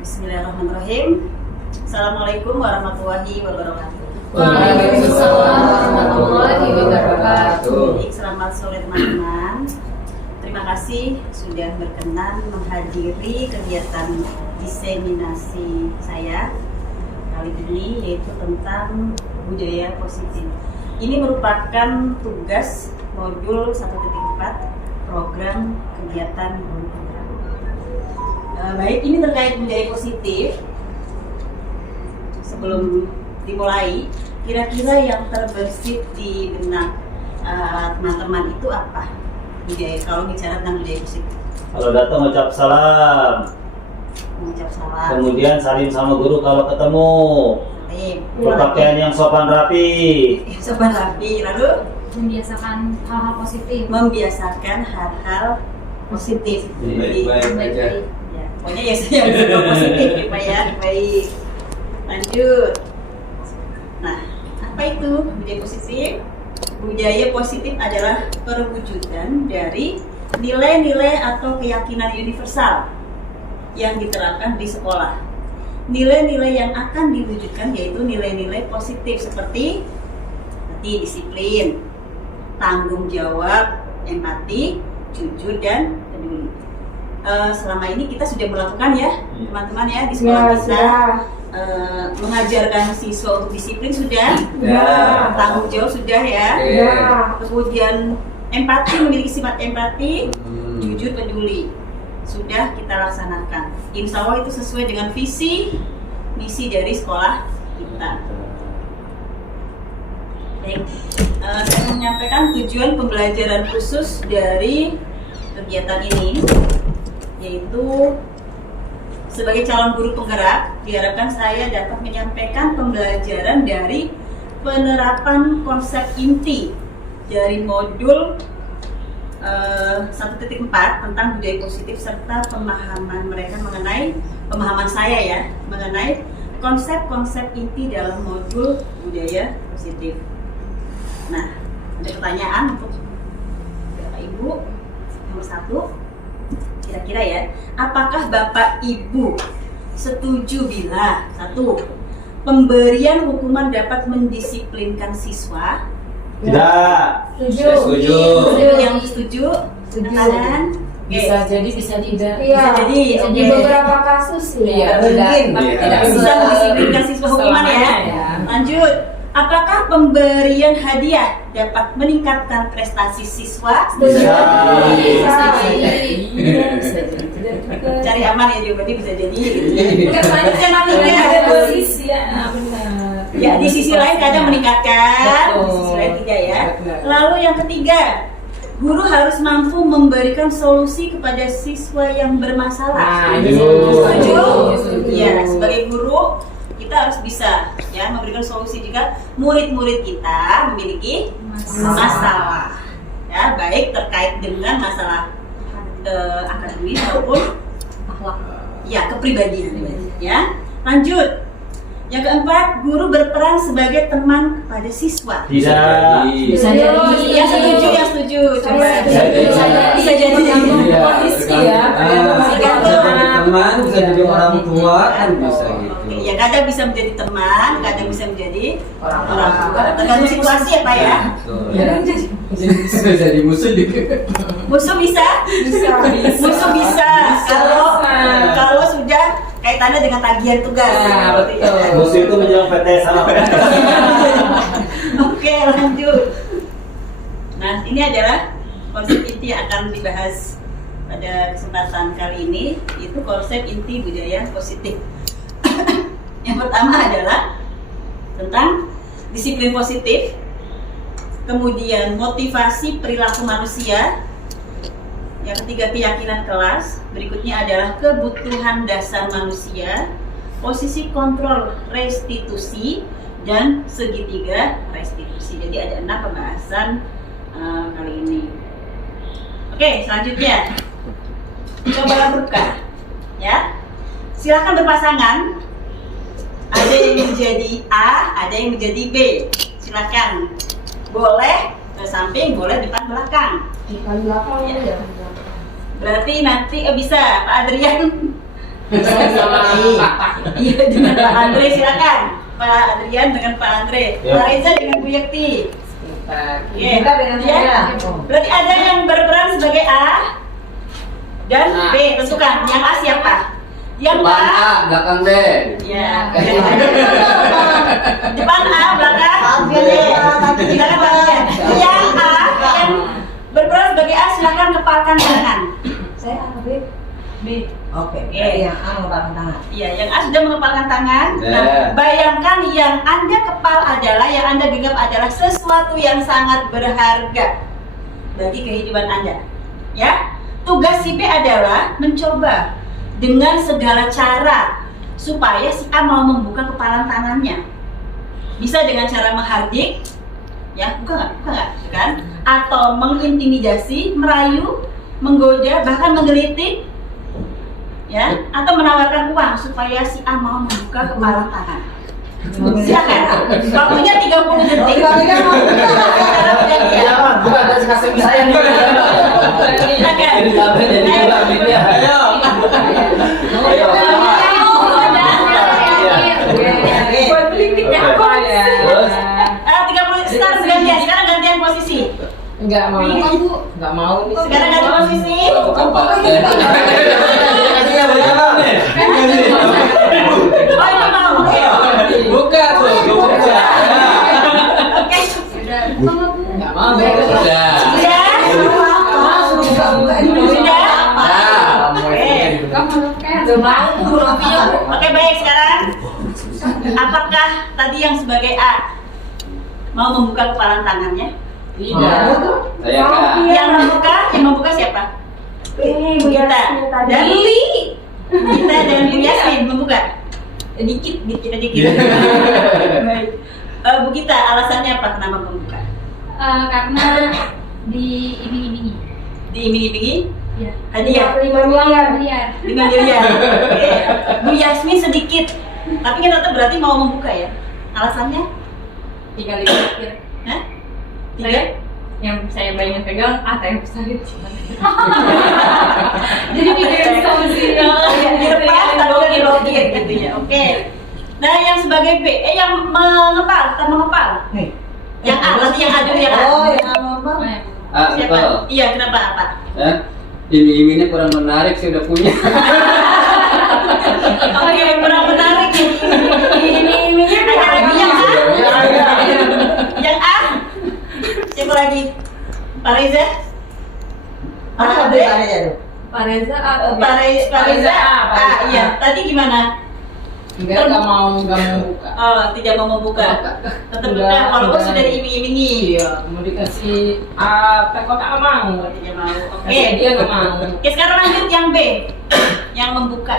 Bismillahirrahmanirrahim. Assalamualaikum warahmatullahi wabarakatuh. Waalaikumsalam warahmatullahi wabarakatuh. Selamat sore teman-teman. Terima kasih sudah berkenan menghadiri kegiatan diseminasi saya kali ini, yaitu tentang budaya positif. Ini merupakan tugas modul 1.4 program kegiatan guru penggerak. Baik, ini terkait budaya positif. Sebelum dimulai, kira-kira yang terbersit di benak teman-teman itu apa? Budaya, kalau bicara tentang budaya positif. Kalau datang ucap salam. Mengucap salam. Kemudian salim sama guru kalau ketemu. Berpakaian yang sopan rapi. Sopan rapi. Lalu Membiasakan hal-hal positif. membiasakan hal-hal positif. Baik-baik aja. Ya, pokoknya ya saya yang positif ya Pak ya. Baik. Lanjut. Nah, apa itu budaya positif? Budaya positif adalah perwujudan dari nilai-nilai atau keyakinan universal yang diterapkan di sekolah. Nilai-nilai yang akan diwujudkan yaitu nilai-nilai positif seperti disiplin, tanggung jawab, empati, jujur, dan peduli. Selama ini kita sudah melakukan ya teman-teman ya di sekolah kita. Mengajarkan siswa untuk disiplin sudah, tanggung jawab sudah ya, kemudian empati, memiliki sifat empati, jujur, peduli sudah kita laksanakan. Insya Allah itu sesuai dengan visi misi dari sekolah kita. Baik, saya menyampaikan tujuan pembelajaran khusus dari kegiatan ini, yaitu sebagai calon guru penggerak, diharapkan saya dapat menyampaikan pembelajaran dari penerapan konsep inti dari modul 1.4 tentang budaya positif serta pemahaman mereka mengenai pemahaman saya ya mengenai konsep-konsep inti dalam modul budaya positif. Nah, ada pertanyaan untuk Bapak Ibu. Nomor 1, kira-kira ya, apakah Bapak Ibu setuju bila 1. Pemberian hukuman dapat mendisiplinkan siswa? Tidak. Setuju. Yang setuju? Tangan. Bisa jadi, bisa tidak. Bisa jadi. Di beberapa kasus Iya, Mungkin tidak bisa mendisiplinkan siswa hukuman ya. Selamanya, ya. Lanjut. Apakah pemberian hadiah dapat meningkatkan prestasi siswa? Bisa. Cari aman ya jawabannya, bisa jadi gitu. Bukan banyak yang namanya ada dua sisi ya, benar. Ya, di sisi lain kadang meningkatkan, di sisi lain tidak ya. Betul. Lalu yang ketiga, guru harus mampu memberikan solusi kepada siswa yang bermasalah. Setuju? Ya, sebagai guru kita harus bisa ya memberikan solusi jika murid-murid kita memiliki masalah. Ya, baik terkait dengan masalah akademis maupun ya kepribadian ya. Lanjut. Yang keempat, guru berperan sebagai teman kepada siswa. Tidak. Bisa jadi. Yang setuju. Coba. Bisa jadi kondisi ya. Bisa jadi teman, bisa jadi orang tua, kan bisa gitu. Oke, ya kadang bisa menjadi teman, kadang bisa menjadi orang tua. Tergantung situasi ya Pak ya. Bisa jadi musuh juga. Musuh bisa? Musuh bisa. Kalau sudah kaitannya dengan tagihan tugas. Ya, betul. Musuh itu menjelang PTS sama PTS. Oke, lanjut. Nah, ini adalah konsep inti yang akan dibahas pada kesempatan kali ini, yaitu konsep inti budaya positif. Yang pertama adalah tentang disiplin positif, kemudian motivasi perilaku manusia, yang ketiga keyakinan kelas, berikutnya adalah kebutuhan dasar manusia, posisi kontrol restitusi, dan segitiga restitusi. Jadi ada 6 pembahasan kali ini. Oke, selanjutnya coba buka ya. Silakan berpasangan. Ada yang menjadi A, ada yang menjadi B. Silakan. Boleh ke samping, boleh depan belakang. Depan belakang ya. Berarti nanti bisa Pak Adrian Iya, dengan Pak Andre, silakan. Pak Adrian dengan Pak Andre. Ya. Pak Reza dengan Bu Yakti. Kita dengan Ya. saya. Berarti ada yang berperan sebagai A dan B, tentukan. Yang A siapa? Yang Depan A. A, belakang B. Ya. Depan A, belakang B. Silakan Pak Adrian. Yang A yang berperan sebagai A, silakan kepalkan tangan. Saya A B. B. Oke. Oke. Yang A mengepalkan tangan. Iya, yang A sudah mengepalkan tangan. Nah, Ya. bayangkan yang Anda kepal adalah, yang Anda genggam adalah sesuatu yang sangat berharga bagi kehidupan Anda. Ya, tugas si B adalah mencoba dengan segala cara supaya si A mau membuka kepalan tangannya. Bisa dengan cara menghardik, ya, buka nggak, kan? Atau mengintimidasi, merayu, menggoda, bahkan menggelitik, ya, atau menawarkan uang supaya si A mau membuka kepalan tangan. Silakan. Waktunya 30 detik. Bukan dari kasih saya nih. Silakan. Jadi sampai jadi juga ini. Ayo. Ayo. Buat pelipitnya apa ya? Terus? 30 sekarang gantian. Sekarang gantian posisi. Enggak mau. Enggak mau. Sekarang ganti posisi. Bukan Pak. Kasihnya berapa nih? Oh, ini mau. Oke. Buka tuh, buka. Oke. Enggak mau. Sudah. Sudah? Sudah? Oke. Oke, baik, sekarang apakah tadi yang sebagai A mau membuka kepalan tangannya? Tidak. Saya Kak. Yang membuka siapa? Kita dan kita dan Bu Yasmin membuka. Dikit. Baik. Bu Gita, alasannya apa kenapa membuka? Karena diiming-imingi. Diiming-imingi? Ya. Hadiah 5 miliar. 5 miliar. Oke. Bu Yasmin sedikit, tapi kan tetap berarti mau membuka ya? Alasannya? Tinggal dipikir. Hah? Saya Tiga? yang saya bayangin pegang ATM pesawat. Jadi mikirin solusinya. Dilepas tapi udah dilogin gitu ya. Oke. Nah, yang sebagai B, yang mengepal, kita mengepal. Yang A, nanti yang A dulu yang A. Oh, yang apa? Ah, Siapa? betul. Iya, kenapa apa? Ya. Iming-imingnya kurang menarik, saya udah punya. Oke, kurang menarik ini. Ada lagi yang A? Yang A? Siapa lagi? Pak Reza? Apa B? bedanya tuh? Pak Reza atau Pak Reza A, iya. Tadi gimana? Enggak mau buka. Oh, tidak mau membuka. Tetap buka walaupun sudah diiming-imingi. Iya, mau dikasih teko tak mau. Tidak mau. Oke. Dia nggak mau. Oke, sekarang lanjut yang B. Yang membuka.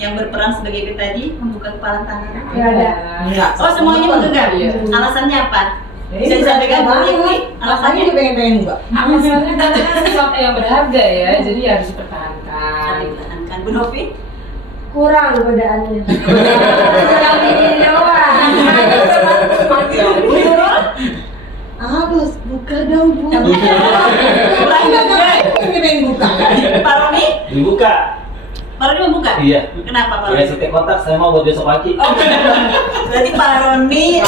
Yang berperan sebagai B tadi membuka kepalan tangan. Nggak ada. Enggak. Oh, semuanya menggenggam. Iya. Alasannya apa? Bisa disampaikan Bu Yukti? Alasannya pengen enggak. Alasannya karena sesuatu yang berharga ya, jadi harus Saling dipertahankan. dipertahankan. Bu Novi? Kurang godaannya. Kami ini doang. Bu Nurul? Harus buka dong, Bu. Kurang juga. Pengen buka. Pak Roni? Dibuka. Pak Roni membuka? Iya. Kenapa Pak Saya Roni? siti kotak, saya mau buat besok pagi. Oh, berarti Pak Roni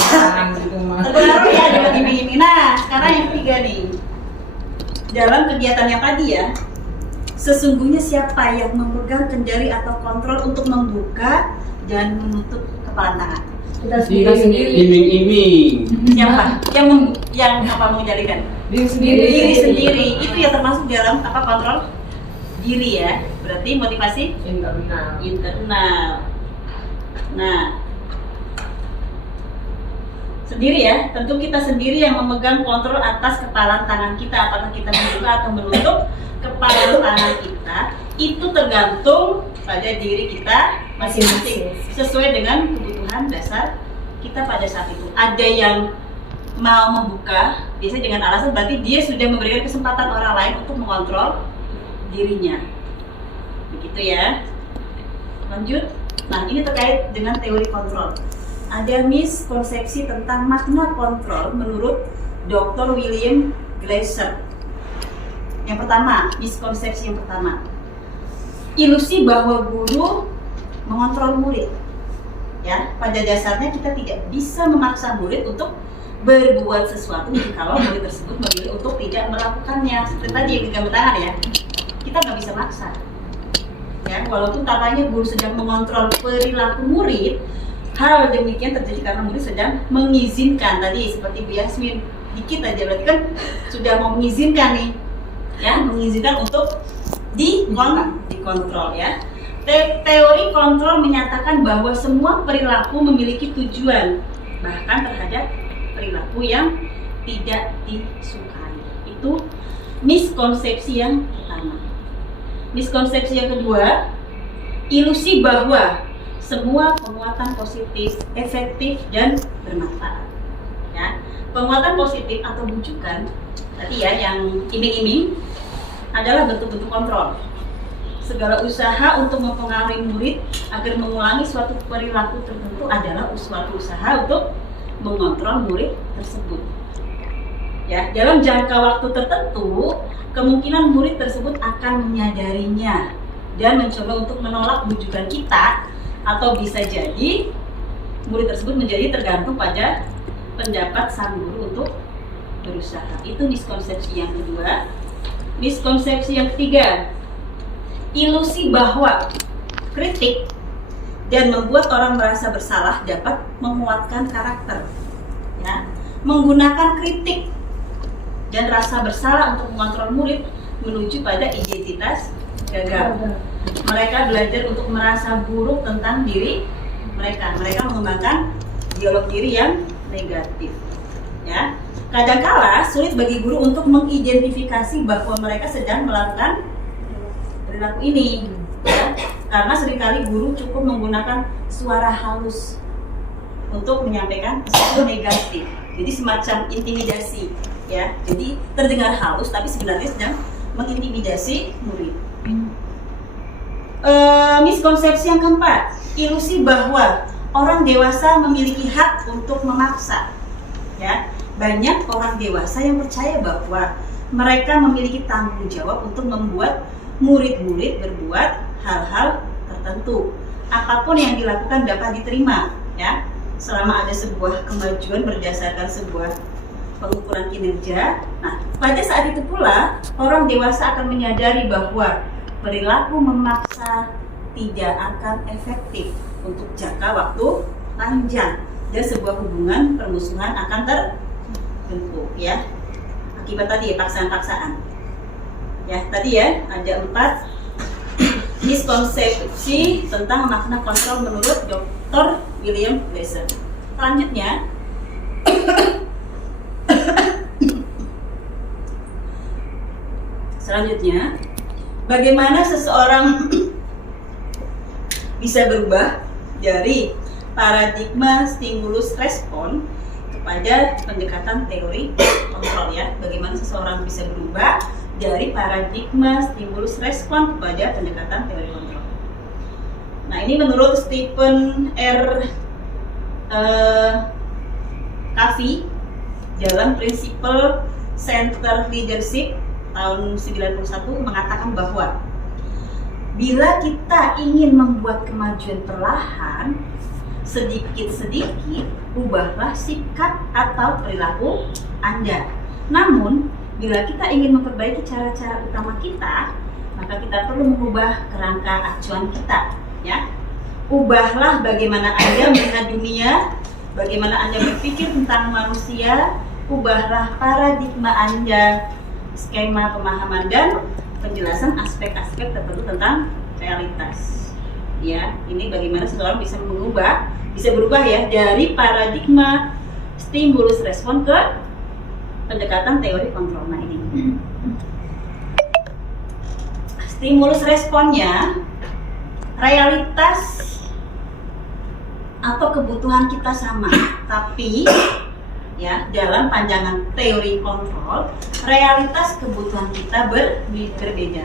terpengaruh ya dengan iming-iming. Nah, sekarang yang ketiga nih. Dalam kegiatan yang tadi ya, sesungguhnya siapa yang memegang kendali atau kontrol untuk membuka dan menutup kepalan tangan? Kita sendiri. Iming-iming. Siapa? Yang apa mengendalikan? Diri sendiri. Diri sendiri. Itu ya termasuk dalam apa kontrol diri ya. Berarti motivasi internal. Nah, sendiri ya, tentu kita sendiri yang memegang kontrol atas kepalan tangan kita. Apakah kita membuka atau menutup kepalan tangan kita, itu tergantung pada diri kita masing-masing sesuai dengan kebutuhan dasar kita pada saat itu. Ada yang mau membuka biasanya dengan alasan berarti dia sudah memberikan kesempatan orang lain untuk mengontrol dirinya, begitu ya. Lanjut. Nah, ini terkait dengan teori kontrol. Ada miskonsepsi tentang makna kontrol menurut Dr. William Glasser. Yang pertama, miskonsepsi yang pertama. ilusi bahwa guru mengontrol murid. Ya, pada dasarnya kita tidak bisa memaksa murid untuk berbuat sesuatu kalau murid tersebut memilih untuk tidak melakukannya. Seperti tadi yang digambar tangan ya, kita nggak bisa maksa. Ya, walaupun katanya guru sedang mengontrol perilaku murid, hal demikian terjadi karena murid sedang mengizinkan. Tadi seperti Bu Yasmin, dikit aja berarti kan sudah mau mengizinkan nih, ya, mengizinkan untuk dikontrol ya. Teori kontrol menyatakan bahwa semua perilaku memiliki tujuan, bahkan terhadap perilaku yang tidak disukai. Itu miskonsepsi yang pertama. Miskonsepsi yang kedua, ilusi bahwa semua penguatan positif, efektif, dan bermanfaat. Ya, penguatan positif atau bujukan tadi ya, yang iming-iming adalah bentuk-bentuk kontrol. Segala usaha untuk mempengaruhi murid agar mengulangi suatu perilaku tertentu adalah suatu usaha untuk mengontrol murid tersebut. Ya, dalam jangka waktu tertentu, kemungkinan murid tersebut akan menyadarinya dan mencoba untuk menolak bujukan kita, atau bisa jadi murid tersebut menjadi tergantung pada pendapat sang guru untuk berusaha. Itu miskonsepsi yang kedua. Miskonsepsi yang ketiga, ilusi bahwa kritik dan membuat orang merasa bersalah dapat menguatkan karakter. Ya, menggunakan kritik dan rasa bersalah untuk mengontrol murid menuju pada identitas gagal. Mereka belajar untuk merasa buruk tentang diri mereka. Mereka mengembangkan dialog diri yang negatif. Ya, kadangkala sulit bagi guru untuk mengidentifikasi bahwa mereka sedang melakukan perilaku ini, ya, karena seringkali guru cukup menggunakan suara halus untuk menyampaikan sesuatu negatif. Jadi semacam intimidasi, ya. Jadi terdengar halus tapi sebenarnya sedang mengintimidasi murid. Miskonsepsi yang keempat, ilusi bahwa orang dewasa memiliki hak untuk memaksa. Ya, banyak orang dewasa yang percaya bahwa mereka memiliki tanggung jawab untuk membuat murid-murid berbuat hal-hal tertentu. Apapun yang dilakukan dapat diterima, ya, selama ada sebuah kemajuan berdasarkan sebuah pengukuran kinerja. Nah, pada saat itu pula orang dewasa akan menyadari bahwa perilaku memaksa tidak akan efektif untuk jangka waktu panjang dan sebuah hubungan permusuhan akan terbentuk, ya, akibat tadi ya, paksaan-paksaan. Ya, tadi ya ada 4 miskonsepsi tentang makna kontrol menurut Dr. William Glasser. Selanjutnya, bagaimana seseorang bisa berubah dari paradigma stimulus respon kepada pendekatan teori kontrol, ya. Bagaimana seseorang bisa berubah dari paradigma stimulus respon kepada pendekatan teori kontrol. Nah, ini menurut Stephen R. Covey dalam Principle Center Leadership tahun 91 mengatakan bahwa bila kita ingin membuat kemajuan perlahan, sedikit-sedikit ubahlah sikap atau perilaku Anda. Namun, bila kita ingin memperbaiki cara-cara utama kita, maka kita perlu mengubah kerangka acuan kita, ya. Ubahlah bagaimana Anda melihat dunia, bagaimana Anda berpikir tentang manusia, ubahlah paradigma Anda, skema pemahaman dan penjelasan aspek-aspek tertentu tentang realitas. Ya, ini bagaimana seseorang bisa berubah ya dari paradigma stimulus respon ke pendekatan teori kontrol. Nah, ini stimulus responnya realitas atau kebutuhan kita sama, tapi ya dalam pandangan teori kontrol realitas kebutuhan kita berbeda.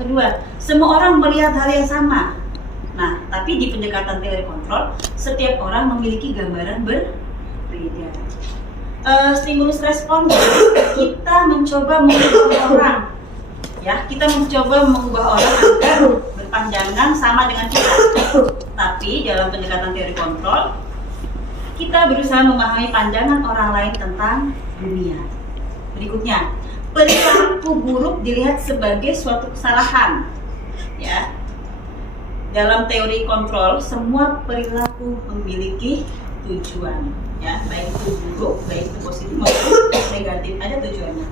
Kedua, semua orang melihat hal yang sama. Nah, tapi di pendekatan teori kontrol setiap orang memiliki gambaran berbeda. Stimulus respon, kita mencoba mengubah orang, ya, kita mencoba mengubah orang agar pandangan sama dengan kita. Tapi dalam pendekatan teori kontrol, kita berusaha memahami pandangan orang lain tentang dunia. Berikutnya, perilaku buruk dilihat sebagai suatu kesalahan. Ya. Dalam teori kontrol, semua perilaku memiliki tujuan. Ya, baik itu buruk, baik itu positif maupun negatif, ada tujuannya.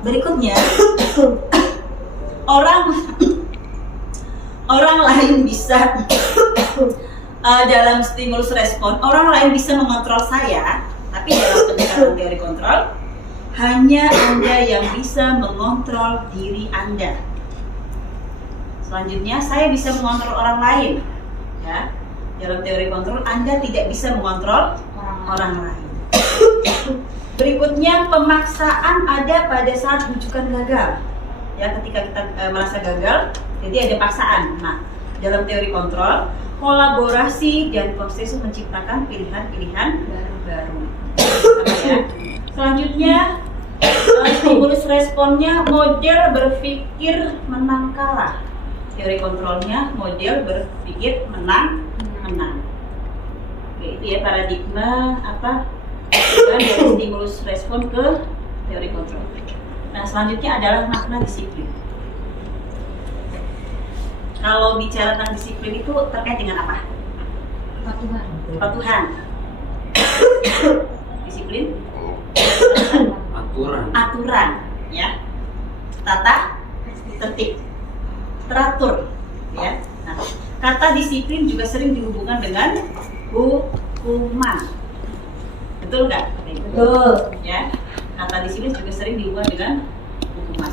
Berikutnya, orang lain bisa dalam stimulus respon, orang lain bisa mengontrol saya, tapi dalam pendekatan teori kontrol, hanya Anda yang bisa mengontrol diri Anda. Selanjutnya, saya bisa mengontrol orang lain. Ya, dalam teori kontrol, Anda tidak bisa mengontrol orang lain. Berikutnya, pemaksaan ada pada saat rujukan gagal. Ya, ketika kita merasa gagal, jadi ada paksaan. Nah, dalam teori kontrol, kolaborasi dan konsensus menciptakan pilihan-pilihan baru. Ya. Selanjutnya, stimulus responnya model berpikir menang kalah. Teori kontrolnya model berpikir menang. Oke, itu ya paradigma dari stimulus respon ke teori kontrol. Nah, selanjutnya adalah makna disiplin. Kalau bicara tentang disiplin itu terkait dengan apa? Kepatuhan. Disiplin. Aturan, ya. Tata tertib. Teratur, ya. Nah, kata disiplin juga sering dihubungkan dengan hukuman. Betul nggak? Betul. Ya, kata disiplin juga sering dihubungkan dengan hukuman.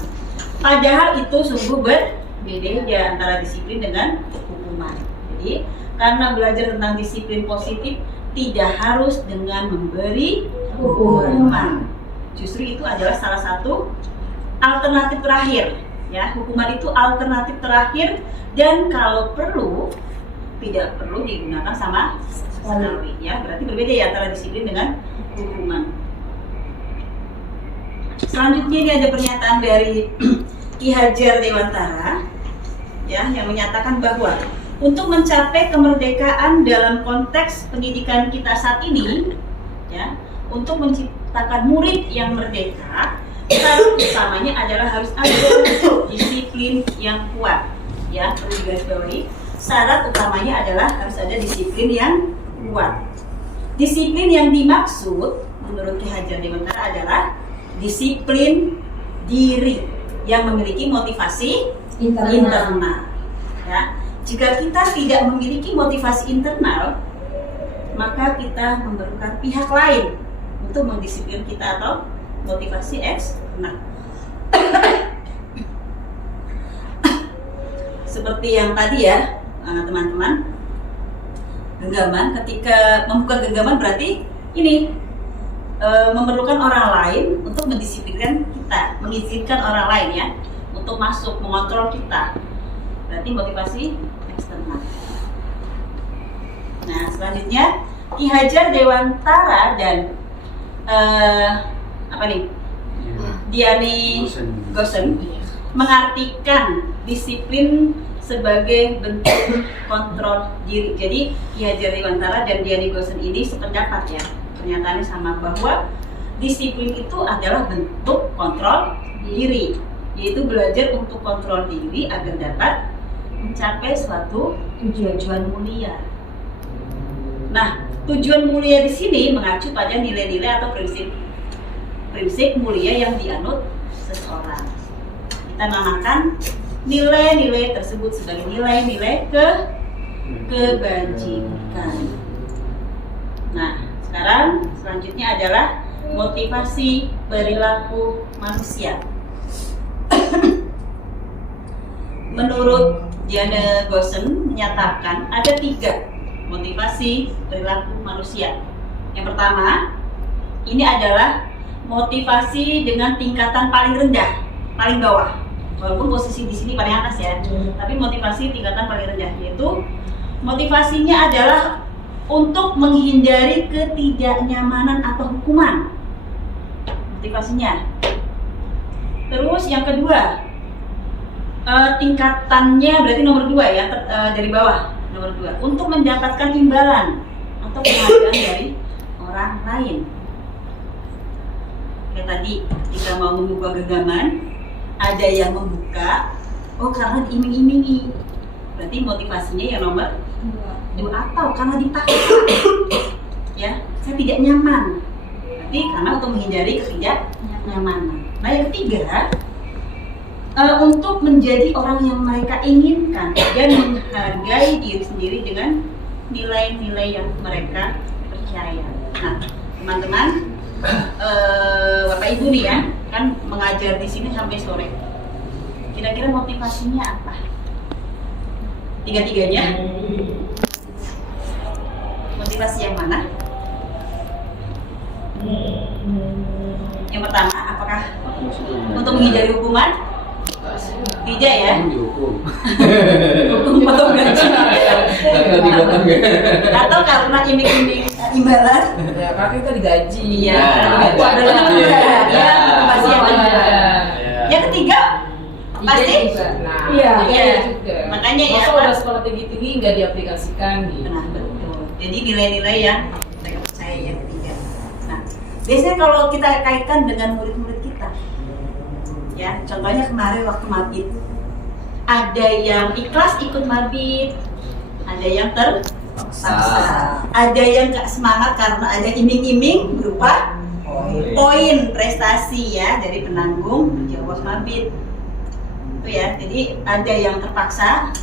Padahal itu sungguh berbeda antara disiplin dengan hukuman. Jadi, karena belajar tentang disiplin positif tidak harus dengan memberi hukuman. Justru itu adalah salah satu alternatif terakhir. Ya, hukuman itu alternatif terakhir dan kalau perlu tidak perlu digunakan sama sekali. Ya, berarti berbeda ya antara disiplin dengan hukuman. Selanjutnya ini ada pernyataan dari Ki Hajar Dewantara, ya, yang menyatakan bahwa untuk mencapai kemerdekaan dalam konteks pendidikan kita saat ini, ya, untuk menciptakan murid yang merdeka, syarat utamanya adalah harus ada disiplin yang kuat. Ya, perlu digarisbawahi. Syarat utamanya adalah harus ada disiplin yang kuat. Disiplin yang dimaksud menurut Ki Hajar Dewantara adalah disiplin diri yang memiliki motivasi internal. Ya, jika kita tidak memiliki motivasi internal, maka kita memerlukan pihak lain untuk mendisiplin kita atau motivasi eksternal. Seperti yang tadi ya, teman-teman, genggaman. Ketika membuka genggaman berarti ini memerlukan orang lain untuk mendisiplinkan kita, mengizinkan orang lain ya untuk masuk mengontrol kita. Berarti motivasi eksternal. Nah, selanjutnya Ki Hajar Dewantara dan Diani Gosen mengartikan disiplin sebagai bentuk kontrol diri. Jadi Ki Hajar Dewantara dan Diani Gosen ini sependapat ya, pernyataannya sama bahwa disiplin itu adalah bentuk kontrol diri, yaitu belajar untuk kontrol diri agar dapat mencapai suatu tujuan mulia. Nah, tujuan mulia di sini mengacu pada nilai-nilai atau prinsip mulia yang dianut seseorang. Kita namakan nilai-nilai tersebut sebagai nilai-nilai kebajikan. Nah, sekarang selanjutnya adalah motivasi perilaku manusia. Menurut Diana Gosen menyatakan ada 3 motivasi perilaku manusia. Yang pertama, ini adalah motivasi dengan tingkatan paling rendah, paling bawah. Walaupun posisi di sini paling atas ya, tapi motivasi tingkatan paling rendah, yaitu motivasinya adalah untuk menghindari ketidaknyamanan atau hukuman. Motivasinya. Terus yang kedua, tingkatannya berarti nomor 2 ya, dari bawah nomor 2 untuk mendapatkan imbalan atau penghargaan dari orang lain. Kayak tadi kita mau membuka genggaman, ada yang membuka, oh karena diiming-imingi, berarti motivasinya yang nomor 2 atau karena dipaksa, ya saya tidak nyaman, berarti karena untuk menghindari ketidaknyamanan. Nah yang ketiga, untuk menjadi orang yang mereka inginkan dan menghargai diri sendiri dengan nilai-nilai yang mereka percaya. Nah, teman-teman, Bapak Ibu nih ya, kan mengajar di sini sampai sore. Kira-kira motivasinya apa? Tiga-tiganya? Motivasi yang mana? Yang pertama, apakah untuk menghindari hukuman? Tidak ya? Dihukum. Hukum potong gaji. Atau dipotong gaji. Atau karena iming-iming imbalan. Ya, karena kita digaji. Iya, Nah, itu adalah iya. motivasi yang kedua. Yang ketiga, pasti? Nah, Iya. iya juga. Makanya ya, masa Pak. udah sekolah tinggi-tinggi nggak diaplikasikan gitu. Nah, betul. Jadi nilai-nilai yang mereka percaya yang ketiga. Nah, biasanya kalau kita kaitkan dengan murid-murid kita, ya, contohnya kemarin waktu mabit, ada yang ikhlas ikut mabit, ada yang terpaksa, ada yang gak semangat karena ada iming-iming berupa poin prestasi ya dari penanggung jawab mabit. Itu ya, jadi ada yang terpaksa,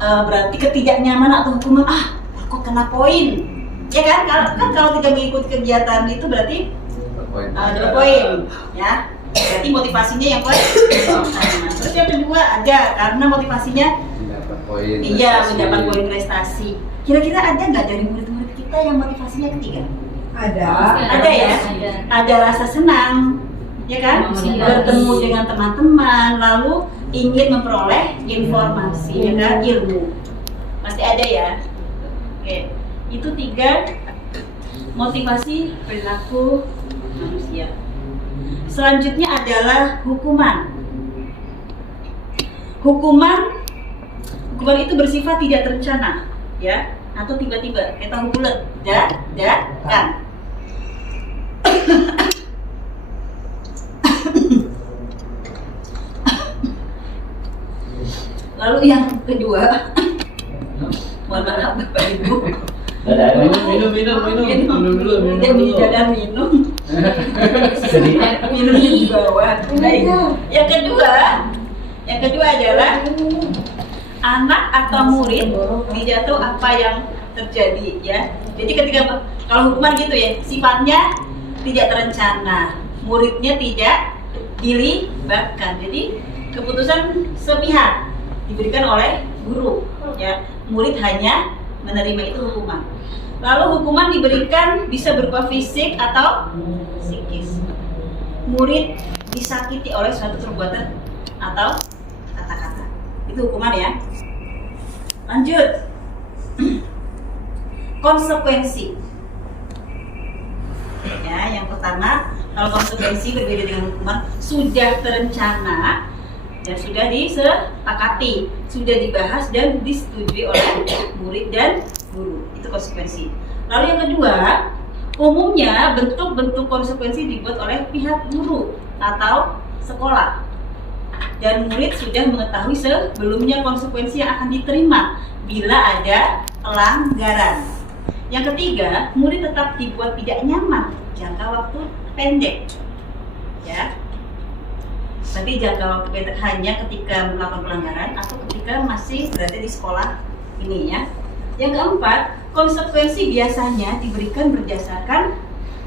berarti ketidaknyamanan atau hukuman, kok kena poin, ya kan? Kalau tidak mengikuti kegiatan itu berarti dapat poin, ya. Berarti motivasinya yang poin. Terus yang kedua ada karena motivasinya Mendapat poin. iya mendapat poin prestasi. Kira-kira ada nggak dari murid-murid kita yang motivasinya ketiga? Ada ya? Ada rasa senang, ya kan? Bertemu dengan teman-teman, lalu ingin memperoleh informasi, ya kan? Ilmu. Pasti ada ya. Oke, itu 3 motivasi perilaku manusia. Selanjutnya adalah hukuman. Hukuman itu bersifat tidak terencana, ya, atau tiba-tiba. Kita hukuman dadakan. Lalu yang kedua, mohon maaf Bapak Ibu. Minum dulu. Jangan minum. Sedih. Minumnya di bawah. Baik. Yang kedua adalah anak atau murid tidak tahu apa yang terjadi ya. Jadi ketika kalau hukuman gitu ya, sifatnya tidak terencana, muridnya tidak dilibatkan. Jadi keputusan sepihak diberikan oleh guru ya. Murid hanya menerima itu hukuman. Lalu hukuman diberikan bisa berupa fisik atau psikis. Murid disakiti oleh suatu perbuatan atau kata-kata. Itu hukuman ya. Lanjut. Konsekuensi. Ya, yang pertama, kalau konsekuensi berbeda dengan hukuman sudah terencana dan sudah disepakati, sudah dibahas dan disetujui oleh murid dan guru. Itu konsekuensi. Lalu yang kedua, umumnya bentuk-bentuk konsekuensi dibuat oleh pihak guru atau sekolah. Dan murid sudah mengetahui sebelumnya konsekuensi yang akan diterima bila ada pelanggaran. Yang ketiga, murid tetap dibuat tidak nyaman jangka waktu pendek. Ya. Tapi jangka waktu pendek hanya ketika melakukan pelanggaran atau ketika masih berada di sekolah ini ya. Yang keempat, konsekuensi biasanya diberikan berdasarkan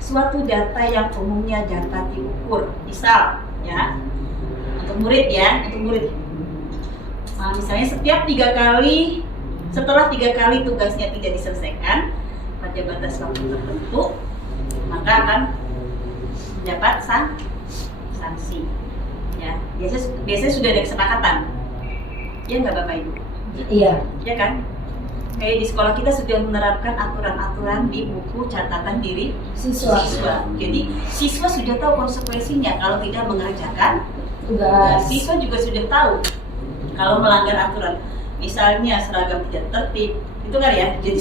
suatu data yang umumnya dapat diukur. Misal, ya, untuk murid ya, untuk murid. Nah, misalnya setelah 3 kali tugasnya tidak diselesaikan pada batas waktu tertentu, maka akan mendapat sanksi. Ya, biasanya sudah ada kesepakatan. Ya nggak Bapak Ibu? Iya. Ya kan? Kayak di sekolah kita sudah menerapkan aturan-aturan di buku catatan diri siswa. Jadi siswa sudah tahu konsekuensinya kalau tidak mengerjakan tugas. Siswa juga sudah tahu Kalau melanggar aturan, misalnya seragam tidak tertib, itu kan ya. Jadi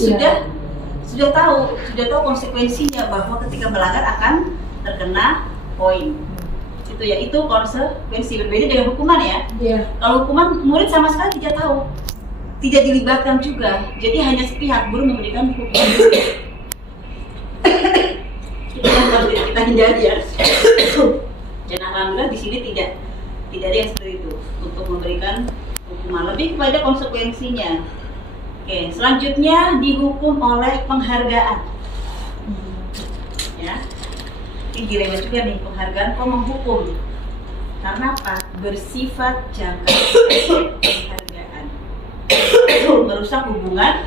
sudah tahu konsekuensinya bahwa ketika melanggar akan terkena poin. Itu ya, itu konsekuensi. Berbeda dengan hukuman ya. Kalau hukuman murid sama sekali tidak tahu, tidak dilibatkan juga. Jadi hanya sepihak guru memberikan hukuman. Itu yang harus kita hindari ya. Dan alhamdulillah di sini tidak ada yang seperti itu untuk memberikan hukuman, lebih kepada konsekuensinya. Oke, selanjutnya dihukum oleh penghargaan. Ya, ini dilema juga nih, penghargaan kok menghukum. Karena apa? Bersifat jangka penghargaan. Merusak hubungan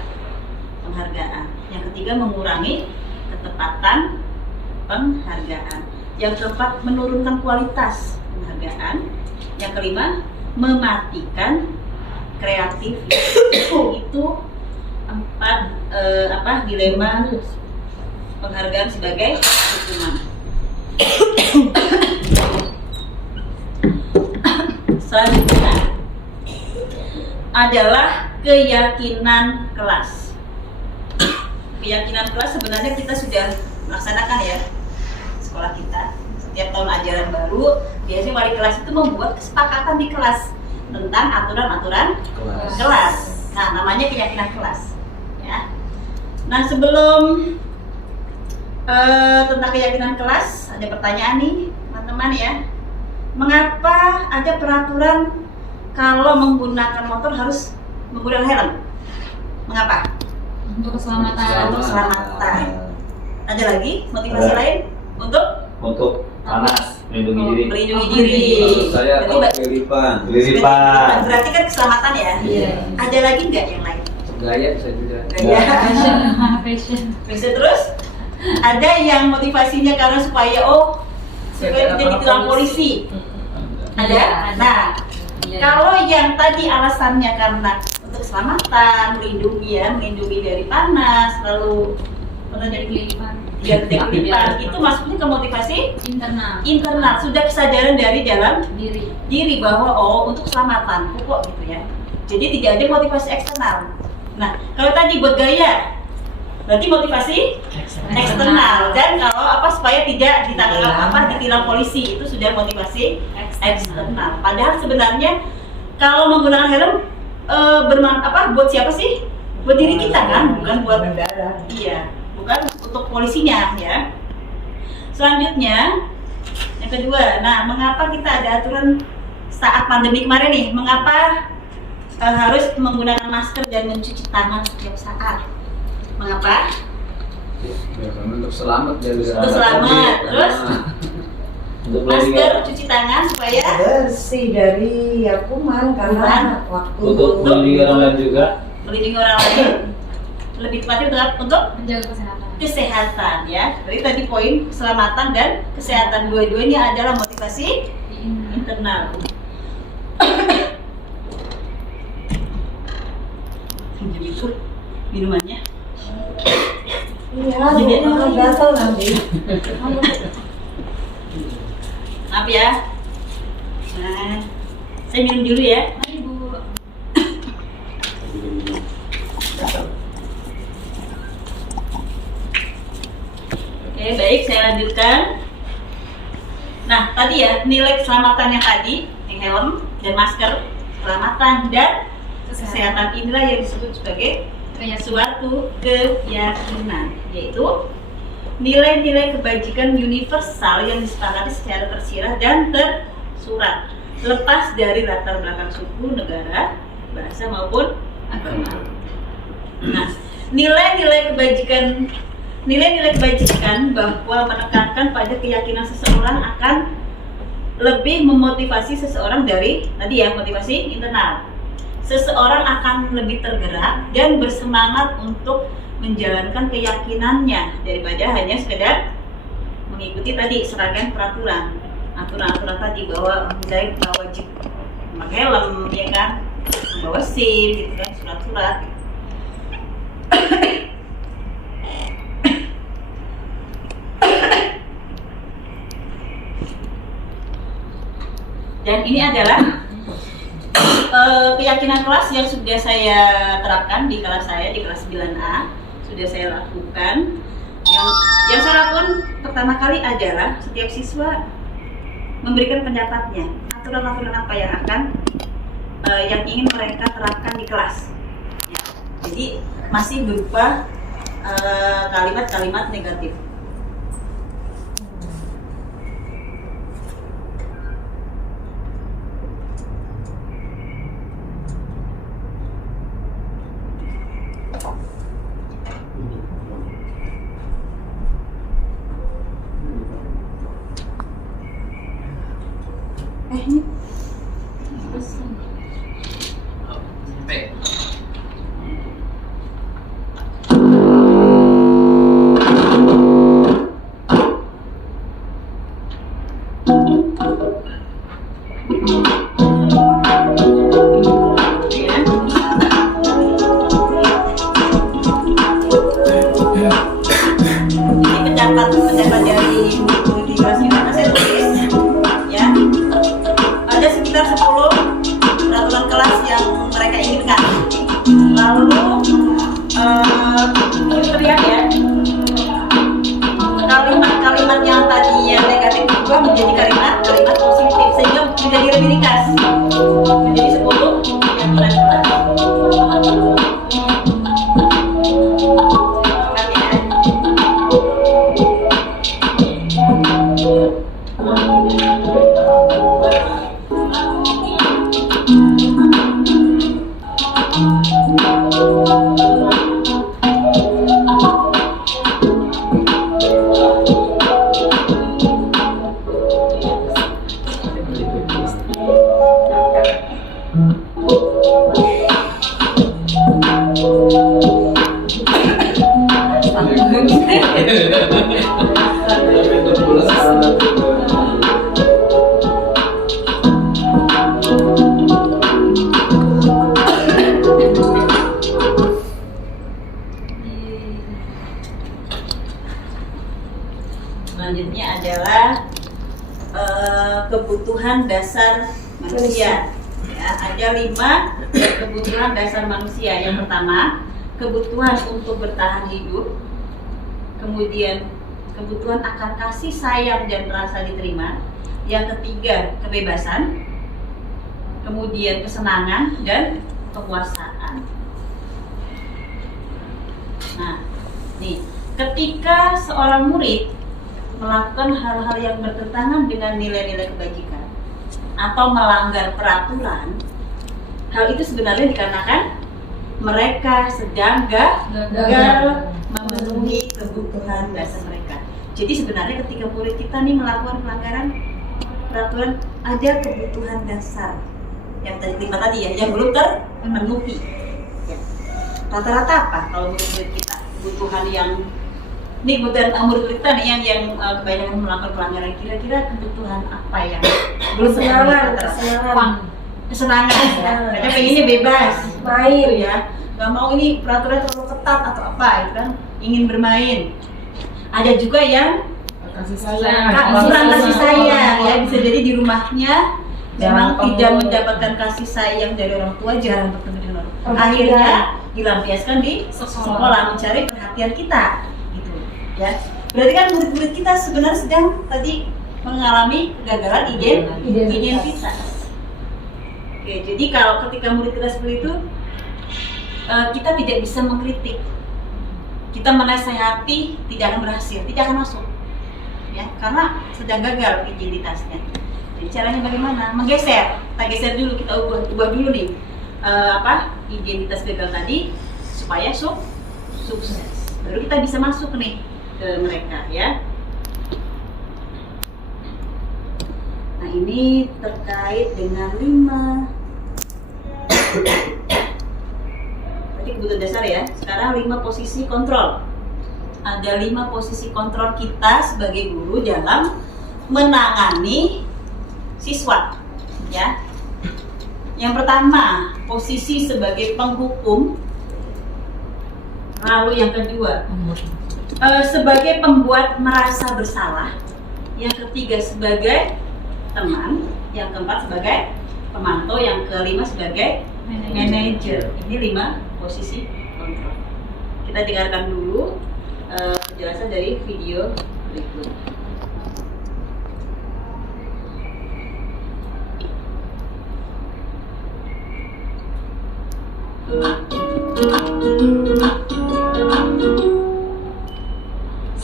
penghargaan. Yang ketiga, mengurangi ketepatan penghargaan. Yang keempat, menurunkan kualitas penghargaan. Yang kelima, mematikan kreativitas. Itu empat dilema penghargaan sebagai hukuman. Selanjutnya adalah keyakinan kelas. Keyakinan kelas sebenarnya kita sudah melaksanakan ya sekolah kita. Setiap tahun ajaran baru biasanya wali kelas itu membuat kesepakatan di kelas tentang aturan-aturan kelas. Nah, namanya keyakinan kelas ya. Nah, sebelum tentang keyakinan kelas, ada pertanyaan nih teman-teman ya. Mengapa ada peraturan kalau menggunakan motor harus menggunakan helm? Mengapa? Untuk keselamatan. Untuk keselamatan. Ada lagi motivasi lain untuk panas, melindungi diri. Saya tahu Berarti kelilipan. berarti kan keselamatan ya. Iya. Ada lagi nggak yang lain? gaya saya juga. Gaya. Fashion. Bisa terus? Ada yang motivasinya karena supaya tidak ditilang polisi. Ada? Nah, kalau yang tadi alasannya karena untuk keselamatan, melindungi dari panas, lalu dari kelilipan. kelilipan, itu masuknya ke motivasi internal. Sudah kesadaran dari dalam diri bahwa untuk keselamatan pokok gitu ya. Jadi tidak ada motivasi eksternal. Nah, kalau tadi buat gaya, berarti motivasi eksternal. Dan kalau supaya tidak ditilang polisi, itu sudah motivasi eksternal. Padahal sebenarnya kalau menggunakan helm buat siapa sih? Buat diri kita kan, bukan buat negara. Iya, bukan untuk polisinya ya. Selanjutnya yang kedua, nah mengapa kita ada aturan saat pandemi kemarin nih? Mengapa harus menggunakan masker dan mencuci tangan setiap saat? Mengapa? Ya, untuk selamat ya. Untuk selamat. Terus masker, cuci tangan supaya bersih dari kuman karena waktu untuk melindungi orang lain juga. Melindungi orang lain. Lebih tepatnya untuk menjaga kesehatan ya. Jadi tadi poin keselamatan dan kesehatan, dua-duanya adalah motivasi internal. Begitu minumannya. iya gatal nanti. Maaf ya. Nah, saya minum dulu ya. Mari Bu. Oke, baik, saya lanjutkan. Nah, tadi ya, nilai keselamatan yang tadi, yang helm dan masker, keselamatan dan kesehatan, inilah yang disebut sebagai suatu keyakinan, yaitu nilai-nilai kebajikan universal yang disepakati secara tersirat dan tersurat, lepas dari latar belakang suku, negara, bahasa maupun agama. Nah, nilai-nilai kebajikan bahwa menekankan pada keyakinan seseorang akan lebih memotivasi seseorang dari tadi ya, motivasi internal. Seseorang akan lebih tergerak dan bersemangat untuk menjalankan keyakinannya daripada hanya sekedar mengikuti tadi serangkaian aturan tadi, bahwa misalnya wajib memakai helm ya kan, membawa SIM gitu kan, surat-surat. Dan ini adalah keyakinan kelas yang sudah saya terapkan di kelas saya, di kelas 9A, sudah saya lakukan. Yang saya lakukan pertama kali adalah setiap siswa memberikan pendapatnya, aturan-aturan apa yang akan yang ingin mereka terapkan di kelas. Ya. Jadi masih berupa kalimat-kalimat negatif. Ini pendapat dari guru di kelas 9 saya tulis ya. Ada sekitar 10 peraturan kelas yang mereka inginkan. Lalu ini terlihat ya, kalimat-kalimat yang tadinya negatif berubah menjadi kalimat-kalimat positif sehingga menjadi lebih ringkas. Menjadi 10 peraturan kelas. Selanjutnya adalah kebutuhan dasar manusia. Ya, ada 5 kebutuhan dasar manusia. Yang pertama, kebutuhan untuk bertahan hidup. Kemudian, kebutuhan akan kasih sayang dan merasa diterima. Yang ketiga, kebebasan. Kemudian, kesenangan dan kepuasaan. Nah, nih, ketika seorang murid melakukan hal-hal yang bertentangan dengan nilai-nilai kebajikan atau melanggar peraturan, hal itu sebenarnya dikarenakan mereka sedang gagal memenuhi kebutuhan dasar mereka. Jadi sebenarnya ketika murid kita nih melakukan pelanggaran peraturan, ada kebutuhan dasar yang tadi 5 tadi ya, yang belum terpenuhi. Ya. Rata-rata apa kalau murid kita? Kebutuhan yang ini kebutuhan murid kita nih yang kebanyakan melakukan pelanggaran, kira-kira kebutuhan apa yang belum kesenangan ya. Mereka pengennya bebas main gitu ya, nggak mau ini peraturan terlalu ketat atau apa itu kan, ingin bermain. Ada juga yang Kasih sayang. kurang kasih sayang ya, bisa jadi di rumahnya memang tidak mendapatkan kasih sayang dari orang tua, jarang bertemu dengan orang tua. Akhirnya dilampiaskan di sekolah, mencari perhatian kita. Ya, berarti kan murid-murid kita sebenarnya sedang tadi mengalami kegagalan identitas. Oke, jadi kalau ketika murid kita seperti itu, kita tidak bisa mengkritik, kita menasehati tidak akan berhasil, tidak akan masuk, ya, karena sedang gagal identitasnya. Jadi caranya bagaimana? Menggeser, kita geser dulu, kita ubah dulu nih identitas gagal tadi supaya sukses. Baru kita bisa masuk nih ke mereka ya. Nah, ini terkait dengan 5 tadi kebutuhan dasar ya. Sekarang 5 posisi kontrol. Ada 5 posisi kontrol kita sebagai guru dalam menangani siswa ya. Yang pertama, posisi sebagai penghukum. Lalu yang kedua, sebagai pembuat merasa bersalah. Yang ketiga sebagai teman. Yang keempat sebagai pemantau, yang kelima sebagai manajer. Ini 5 posisi kontrol. Kita dengarkan dulu penjelasan dari video berikut.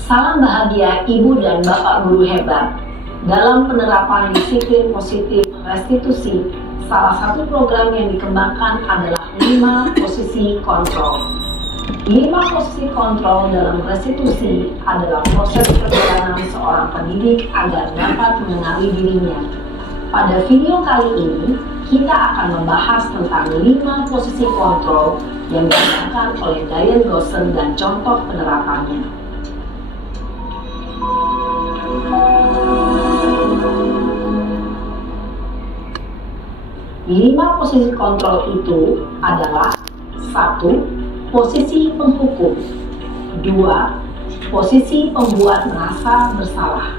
Salam bahagia Ibu dan Bapak guru hebat. Dalam penerapan disiplin positif restitusi, salah satu program yang dikembangkan adalah 5 posisi kontrol. 5 posisi kontrol dalam restitusi adalah proses perjalanan seorang pendidik agar dapat mengenali dirinya. Pada video kali ini, kita akan membahas tentang 5 posisi kontrol yang dikembangkan oleh Diane Dawson dan contoh penerapannya. 5 posisi kontrol itu adalah 1. Posisi penghukum, 2. Posisi pembuat merasa bersalah,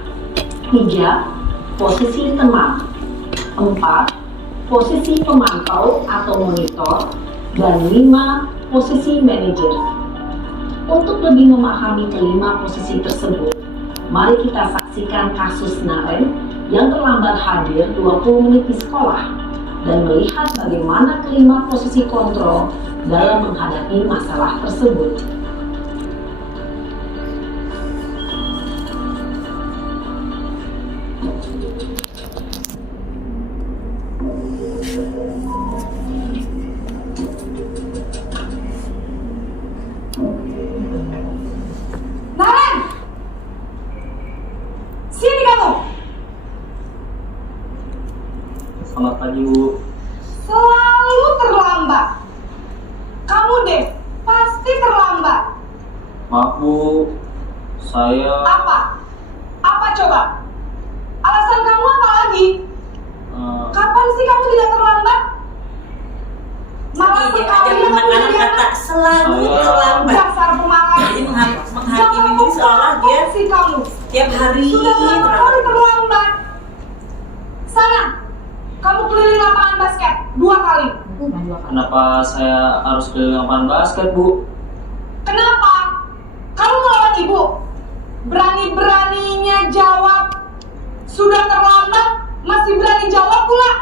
3. Posisi teman, 4. Posisi pemantau atau monitor, dan 5. Posisi manajer. Untuk lebih memahami kelima posisi tersebut, mari kita saksikan kasus Naren yang terlambat hadir 20 menit di sekolah dan melihat bagaimana kelima posisi kontrol dalam menghadapi masalah tersebut. Naren! Sini kamu! Selamat pagi, Bu. Selalu terlambat. Kamu deh, pasti terlambat. Maaf, Bu. Saya Apa? Apa coba? Alasan kamu apa lagi? Kapan sih kamu tidak terlambat? Malah Jadi sekali ada kamu anak-anak jadi kata anak. selalu Saya- terlambat. Dasar pemalas. Jadi menghakimi Jangan ini seolah dia sih kamu. tiap hari Sudah berapa kali terlambat. terlambat? Sana, kamu keliling lapangan basket 2 kali. kenapa saya harus ke lapangan basket, Bu? Kenapa? Kamu melawan ibu. Berani-beraninya jawab. Sudah terlambat, masih berani jawab pula.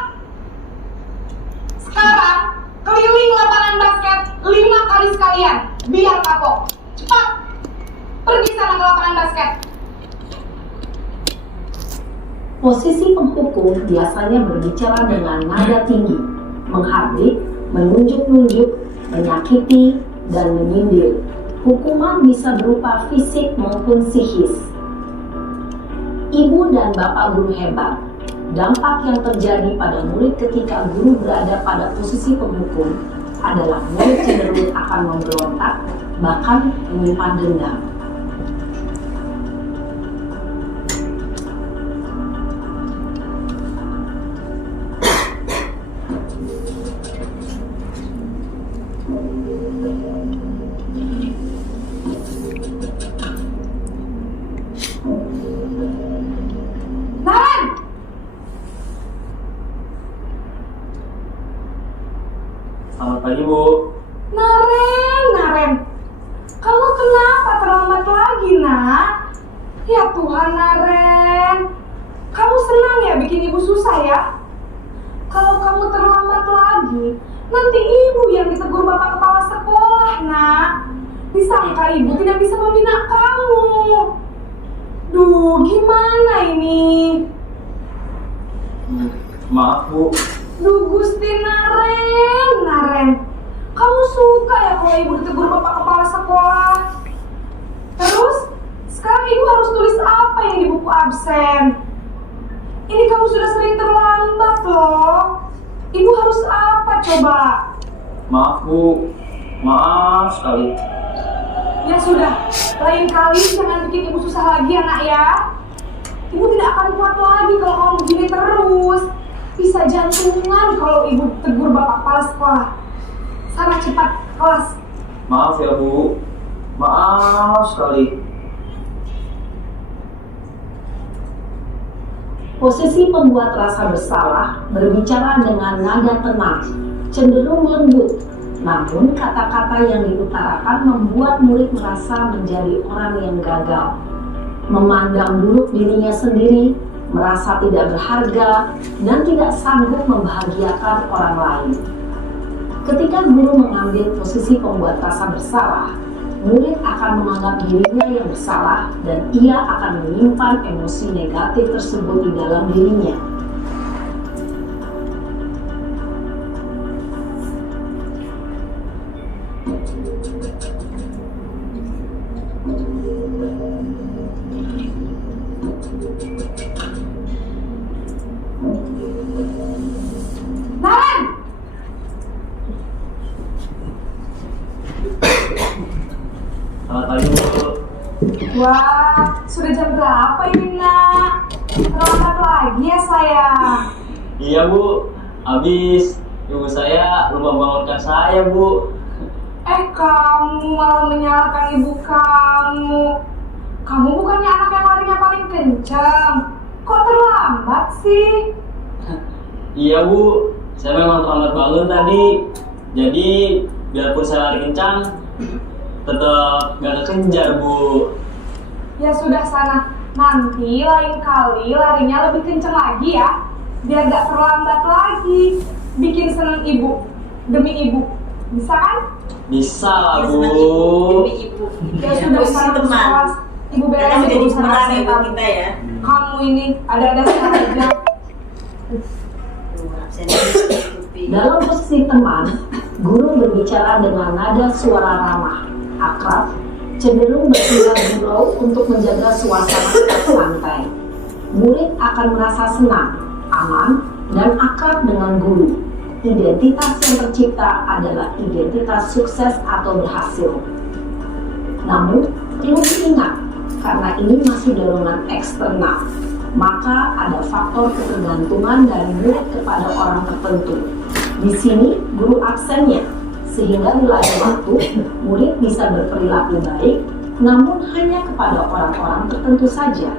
Sekarang, keliling lapangan basket 5 kali sekalian. Biar kapok. Cepat. Pergi sana ke lapangan basket. Posisi penghukum biasanya berbicara dengan nada tinggi, menghardik, menunjuk-nunjuk, menyakiti, dan menyindir. Hukuman bisa berupa fisik maupun psikis. Ibu dan Bapak guru hebat, dampak yang terjadi pada murid ketika guru berada pada posisi penghukum adalah murid cenderung akan memberontak, bahkan menyimpan dendam. Naren! Selamat pagi, Bu. Naren. Kamu kenapa terlambat lagi, nak? Ya Tuhan, Naren. Kamu senang ya bikin ibu susah ya? Kalau kamu terlambat lagi, nanti ibu yang ditegur bapak kepala sekolah, nak. Disangka ibu tidak bisa membina kamu. Duh, gimana ini? Maaf, Bu. Duh, Gusti Naren. Kamu suka ya kalau ibu ditegur bapak kepala sekolah? Terus, sekarang ibu harus tulis apa yang di buku absen? Ini kamu sudah sering terlambat loh. Ibu harus apa coba? Maaf, Bu. Maaf sekali. Ya sudah, lain kali jangan bikin ibu susah lagi ya nak ya. Ibu tidak akan kuat lagi kalau kamu begini terus. Bisa jantungan kalau ibu tegur bapak kepala sekolah. Sana cepat kelas. Maaf ya, Bu. Maaf sekali. Posisi pembuat rasa bersalah berbicara dengan nada tenang, cenderung lembut. Namun kata-kata yang diutarakan membuat murid merasa menjadi orang yang gagal, memandang buruk dirinya sendiri, merasa tidak berharga, dan tidak sanggup membahagiakan orang lain. Ketika guru mengambil posisi pembuat rasa bersalah, murid akan menganggap dirinya yang bersalah dan ia akan menyimpan emosi negatif tersebut di dalam dirinya. Naren! Selamat pagi Bu. Wah, sudah jam berapa ini nak? Terlambat lagi ya sayang. Iya Bu, habis ibu saya lupa bangunkan saya Bu. Kamu malah menyalahkan ibu kamu. Kamu bukannya anak yang larinya paling kencang. Kok terlambat sih? Iya Bu, saya memang terlambat bangun tadi. Jadi biarpun saya lari kencang, tetap gak kekejar Bu. Ya sudah sana. Nanti lain kali larinya lebih kencang lagi ya. Biar gak terlambat lagi. Bikin seneng ibu. Demi ibu. Bisa kan? Bisa lah Ya, Bu. senang ibu, demi ibu. Ya sudah Posisi sana teman. kelas. Ibu Karena beresin menjadi urusan peran absen ibu kamu. kita ya. Kamu ini ada-ada saja. Tuh, absen ditutupi. Dalam posisi teman, guru berbicara dengan nada suara ramah, akrab, cenderung bergurau untuk menjaga suasana tetap santai. Murid akan merasa senang, aman, dan akrab dengan guru. Identitas yang tercipta adalah identitas sukses atau berhasil. Namun, perlu diingat, karena ini masih dorongan eksternal, maka ada faktor ketergantungan dari murid kepada orang tertentu. Di sini, guru absennya, sehingga di lain waktu, murid bisa berperilaku baik, namun hanya kepada orang-orang tertentu saja.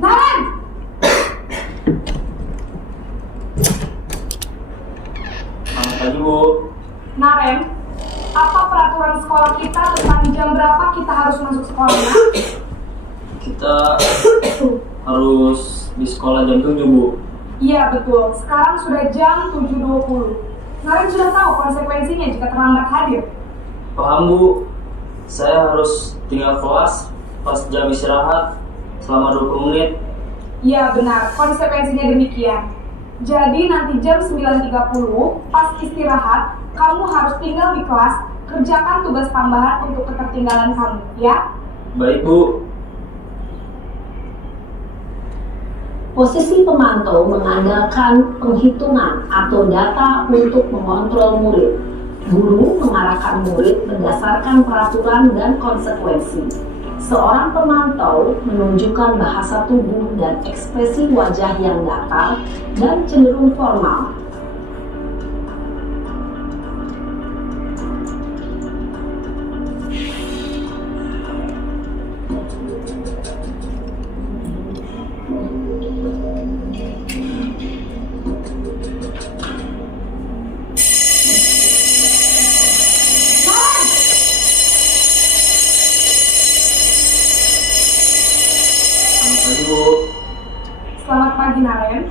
Naren! Selamat pagi Bu. Naren, apa peraturan sekolah kita tentang jam berapa kita harus masuk sekolahnya? Kita harus di sekolah jam 7 Bu. Iya betul, sekarang sudah jam 7.20. Naren sudah tahu konsekuensinya jika terlambat hadir. Paham Bu, saya harus tinggal kelas pas jam istirahat selama 20 menit. Iya benar, konsekuensinya demikian. Jadi nanti jam 9.30 pas istirahat, kamu harus tinggal di kelas, kerjakan tugas tambahan untuk ketertinggalan kamu, ya? Baik Bu. Posisi pemantau mengandalkan penghitungan atau data untuk mengontrol murid. Guru mengarahkan murid berdasarkan peraturan dan konsekuensi. Seorang pemantau menunjukkan bahasa tubuh dan ekspresi wajah yang datar dan cenderung formal. Selamat pagi Bu. Selamat pagi Naren.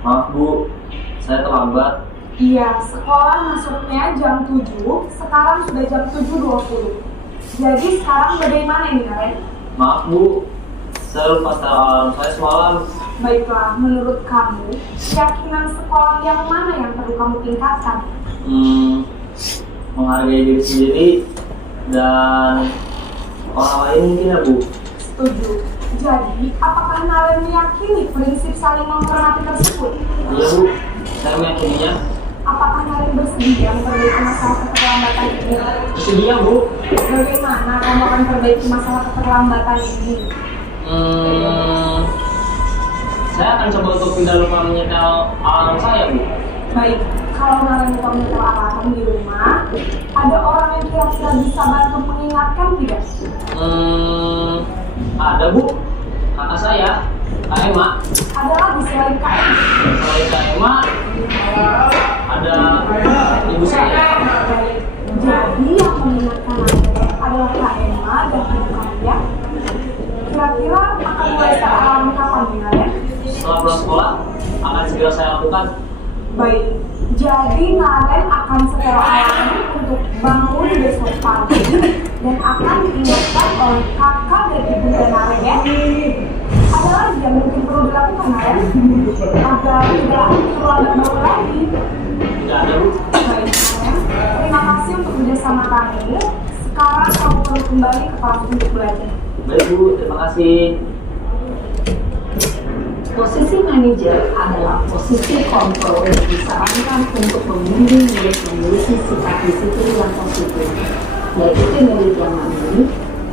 Maaf Bu, saya terlambat. Iya, sekolah masuknya jam 7, sekarang sudah jam 7.20. Jadi sekarang bagaimana ini Naren? Maaf Bu, saya lupa setel alarm saya semalam. Baiklah, menurut kamu, keyakinan sekolah yang mana yang perlu kamu tingkatkan? Menghargai diri sendiri dan orang lain mungkin ya Bu. Setuju. Jadi, apakah Naren meyakini prinsip saling menghormati tersebut? Iya Bu, saya meyakininya. Apakah Naren bersedia memperbaiki masalah keterlambatan ini? Bersedia Bu. Bagaimana kamu akan perbaiki masalah keterlambatan ini? Saya akan coba untuk tidak lupa menyetel alarm saya, Bu. Baik, kalau Naren lupa menyetel alarm di rumah, ada orang yang kira-kira bisa bantu mengingatkan tidak? Ada, Bu. Kakak saya, Kak Emma. Ada lagi selain KM? Selain Kak Emma, ada ibu saya. Baik, jadi yang mengingatkan Naren adalah Kak Emma dan ibu kalian. Kira-kira akan mulai set alarm kapan nih Naren? Setelah pulang sekolah, akan segera saya lakukan. Baik, jadi Naren akan setel alarm untuk bangun besok pagi dan akan diingatkan oleh kakak dan ibunya Naren ya. Ada lagi yang mungkin perlu dilakukan Naren agar tidak terlambat bangun lagi. Tidak ada, Bu. Baik Naren, terima kasih untuk kerjasama kami. Sekarang kamu perlu kembali ke kelas untuk belajar. Baik, Bu. Terima kasih. Posisi manajer adalah posisi kontrol yang disarankan untuk membimbing murid memiliki sikap disiplin yang positif, yaitu murid yang mandiri,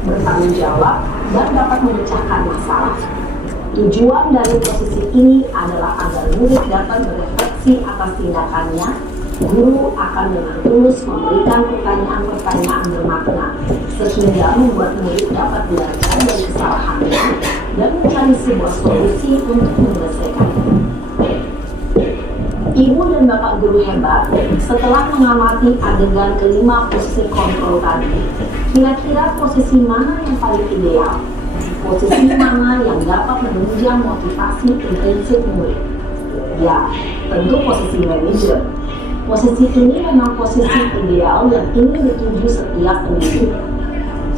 bertanggung jawab, dan dapat memecahkan masalah. Tujuan dari posisi ini adalah agar murid dapat berefleksi atas tindakannya. Guru akan dengan tulus memberikan pertanyaan-pertanyaan bermakna, sehingga membuat murid dapat belajar dari kesalahannya dan mencari sebuah solusi untuk menyelesaikannya. Ibu dan bapak guru hebat, setelah mengamati adegan kelima posisi kontrol tadi, kira-kira posisi mana yang paling ideal? Posisi mana yang dapat menunjang motivasi intensif murid? Ya, tentu posisi manajer. Posisi ini memang posisi ideal yang ingin dituju setiap pendidik.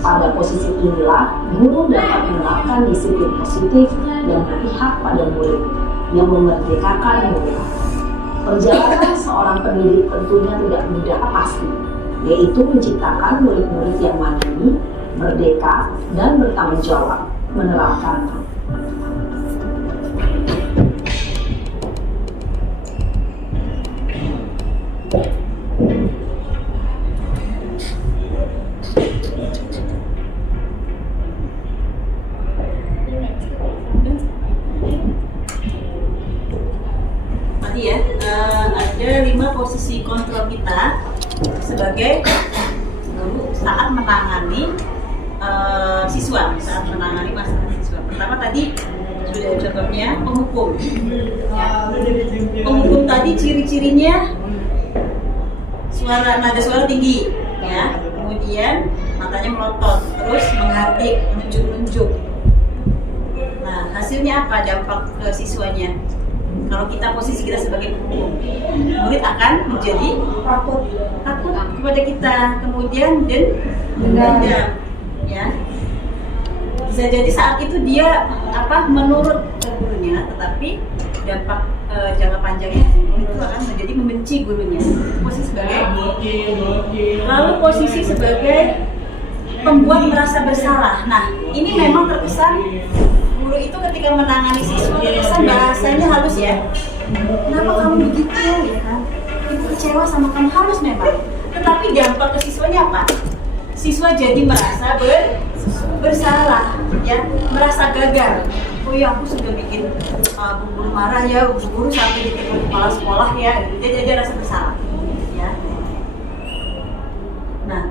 Pada posisi inilah, guru dapat menerapkan disiplin positif yang berpihak pada murid, yang memerdekakan murid. Perjalanan seorang pendidik tentunya tidak mudah pasti, yaitu menciptakan murid-murid yang mandiri, merdeka, dan bertanggung jawab menerapkannya. Tadi ya, ada 5 posisi kontrol kita sebagai guru saat menangani siswa, saat menangani masalah siswa. Pertama tadi sudah contohnya penghukum. Ya. Penghukum tadi ciri-cirinya nada suara tinggi, ya. Kemudian matanya melotot, terus menghardik, menunjuk-nunjuk. Nah, hasilnya apa? Dampak ke siswanya. Kalau kita posisi kita sebagai penghukum, murid akan menjadi takut kepada kita, kemudian dendam, ya. Bisa jadi saat itu dia menurut ke gurunya, tetapi dampak jangka panjangnya murid itu akan menjadi membenci gurunya. Posisi sebagai, lalu posisi sebagai pembuat merasa bersalah. Nah, ini memang terkesan guru itu ketika menangani siswa terkesan bahasanya halus ya. Kenapa kamu begitu, ya kan? Ibu kecewa sama kamu, halus memang. Tetapi dampak ke siswanya apa? Siswa jadi merasa bersalah, ya, merasa gagal. Oh ya, aku sudah bikin bu guru marah ya, bu guru sampai ditegur kepala sekolah ya, gitu. Dia rasa bersalah, ya. Nah,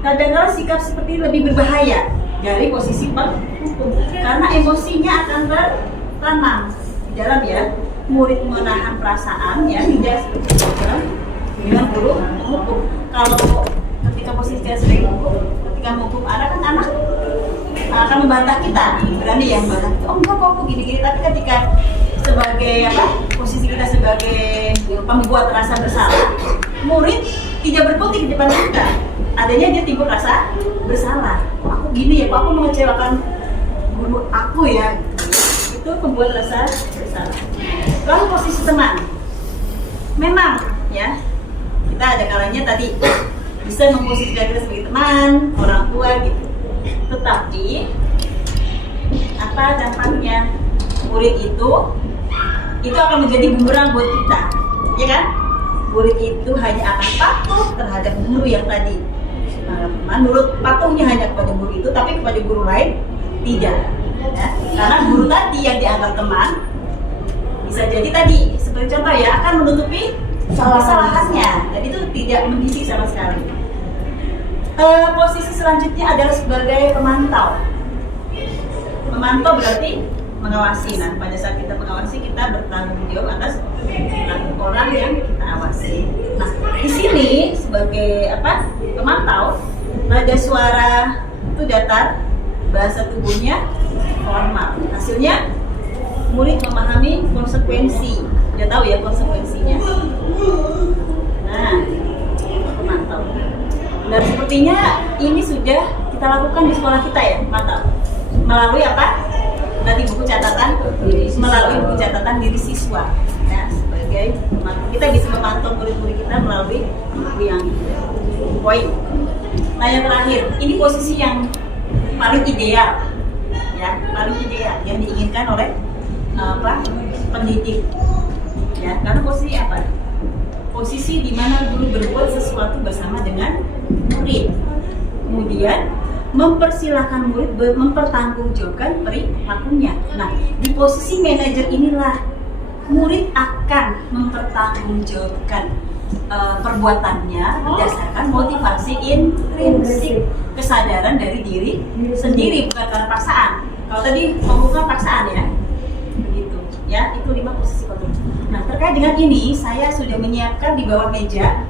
kadang-kadang sikap seperti lebih berbahaya dari posisi penghukum karena emosinya akan tertanam di dalam ya. Murid menahan perasaan ya, tidak seperti dengan guru menghukum. Kalau ketika posisi kita sebagai guru, ketika menghukum anak kan anak akan membantah kita, berani ya membantah kita. Oh enggak kok gini-gini, tapi ketika sebagai posisi kita sebagai pembuat rasa bersalah, murid tidak berkutik di depan kita. Adanya dia timbul rasa bersalah. Aku gini ya, kok aku mengecewakan guru aku ya. Itu pembuat rasa bersalah. Lalu posisi teman, memang ya kita ada kalanya tadi bisa memposisikan kita sebagai teman, orang tua gitu. Tetapi apa dampaknya? Murid itu akan menjadi bumerang buat kita, ya kan? Murid itu hanya akan patuh terhadap guru yang tadi. Menurut patuhnya hanya kepada guru itu, tapi kepada guru lain tidak. Ya, karena guru tadi yang dianggap teman bisa jadi tadi seperti contoh ya akan menutupi kesalahannya, jadi itu tidak mendidik sama sekali. Posisi selanjutnya adalah sebagai pemantau. Memantau berarti mengawasi. Nah, pada saat kita mengawasi kita bertanggung jawab atas orang yang kita awasi. Nah, di sini sebagai pemantau, nada suara itu datar, bahasa tubuhnya formal. Hasilnya murid memahami konsekuensi. Dia tahu ya konsekuensinya. Nah, pemantau. Dan sepertinya ini sudah kita lakukan di sekolah kita ya, mantap. Melalui apa? Tadi buku catatan, melalui buku catatan diri siswa. Nah, sebagai kita bisa memantau murid-murid kita melalui buku yang poin. Nah, yang terakhir, ini posisi yang paling ideal, ya, paling ideal yang diinginkan oleh pendidik, ya, karena posisi apa? Posisi di mana guru berbuat sesuatu bersama dengan murid, kemudian mempersilahkan murid mempertanggungjawabkan perilakunya. Nah, di posisi manajer inilah murid akan mempertanggungjawabkan perbuatannya berdasarkan motivasi intrinsik, kesadaran dari diri sendiri, bukan karena paksaan. Kalau tadi bukan paksaan ya, begitu. Ya, itu 5 posisi kontrol. Nah, terkait dengan ini, saya sudah menyiapkan di bawah meja.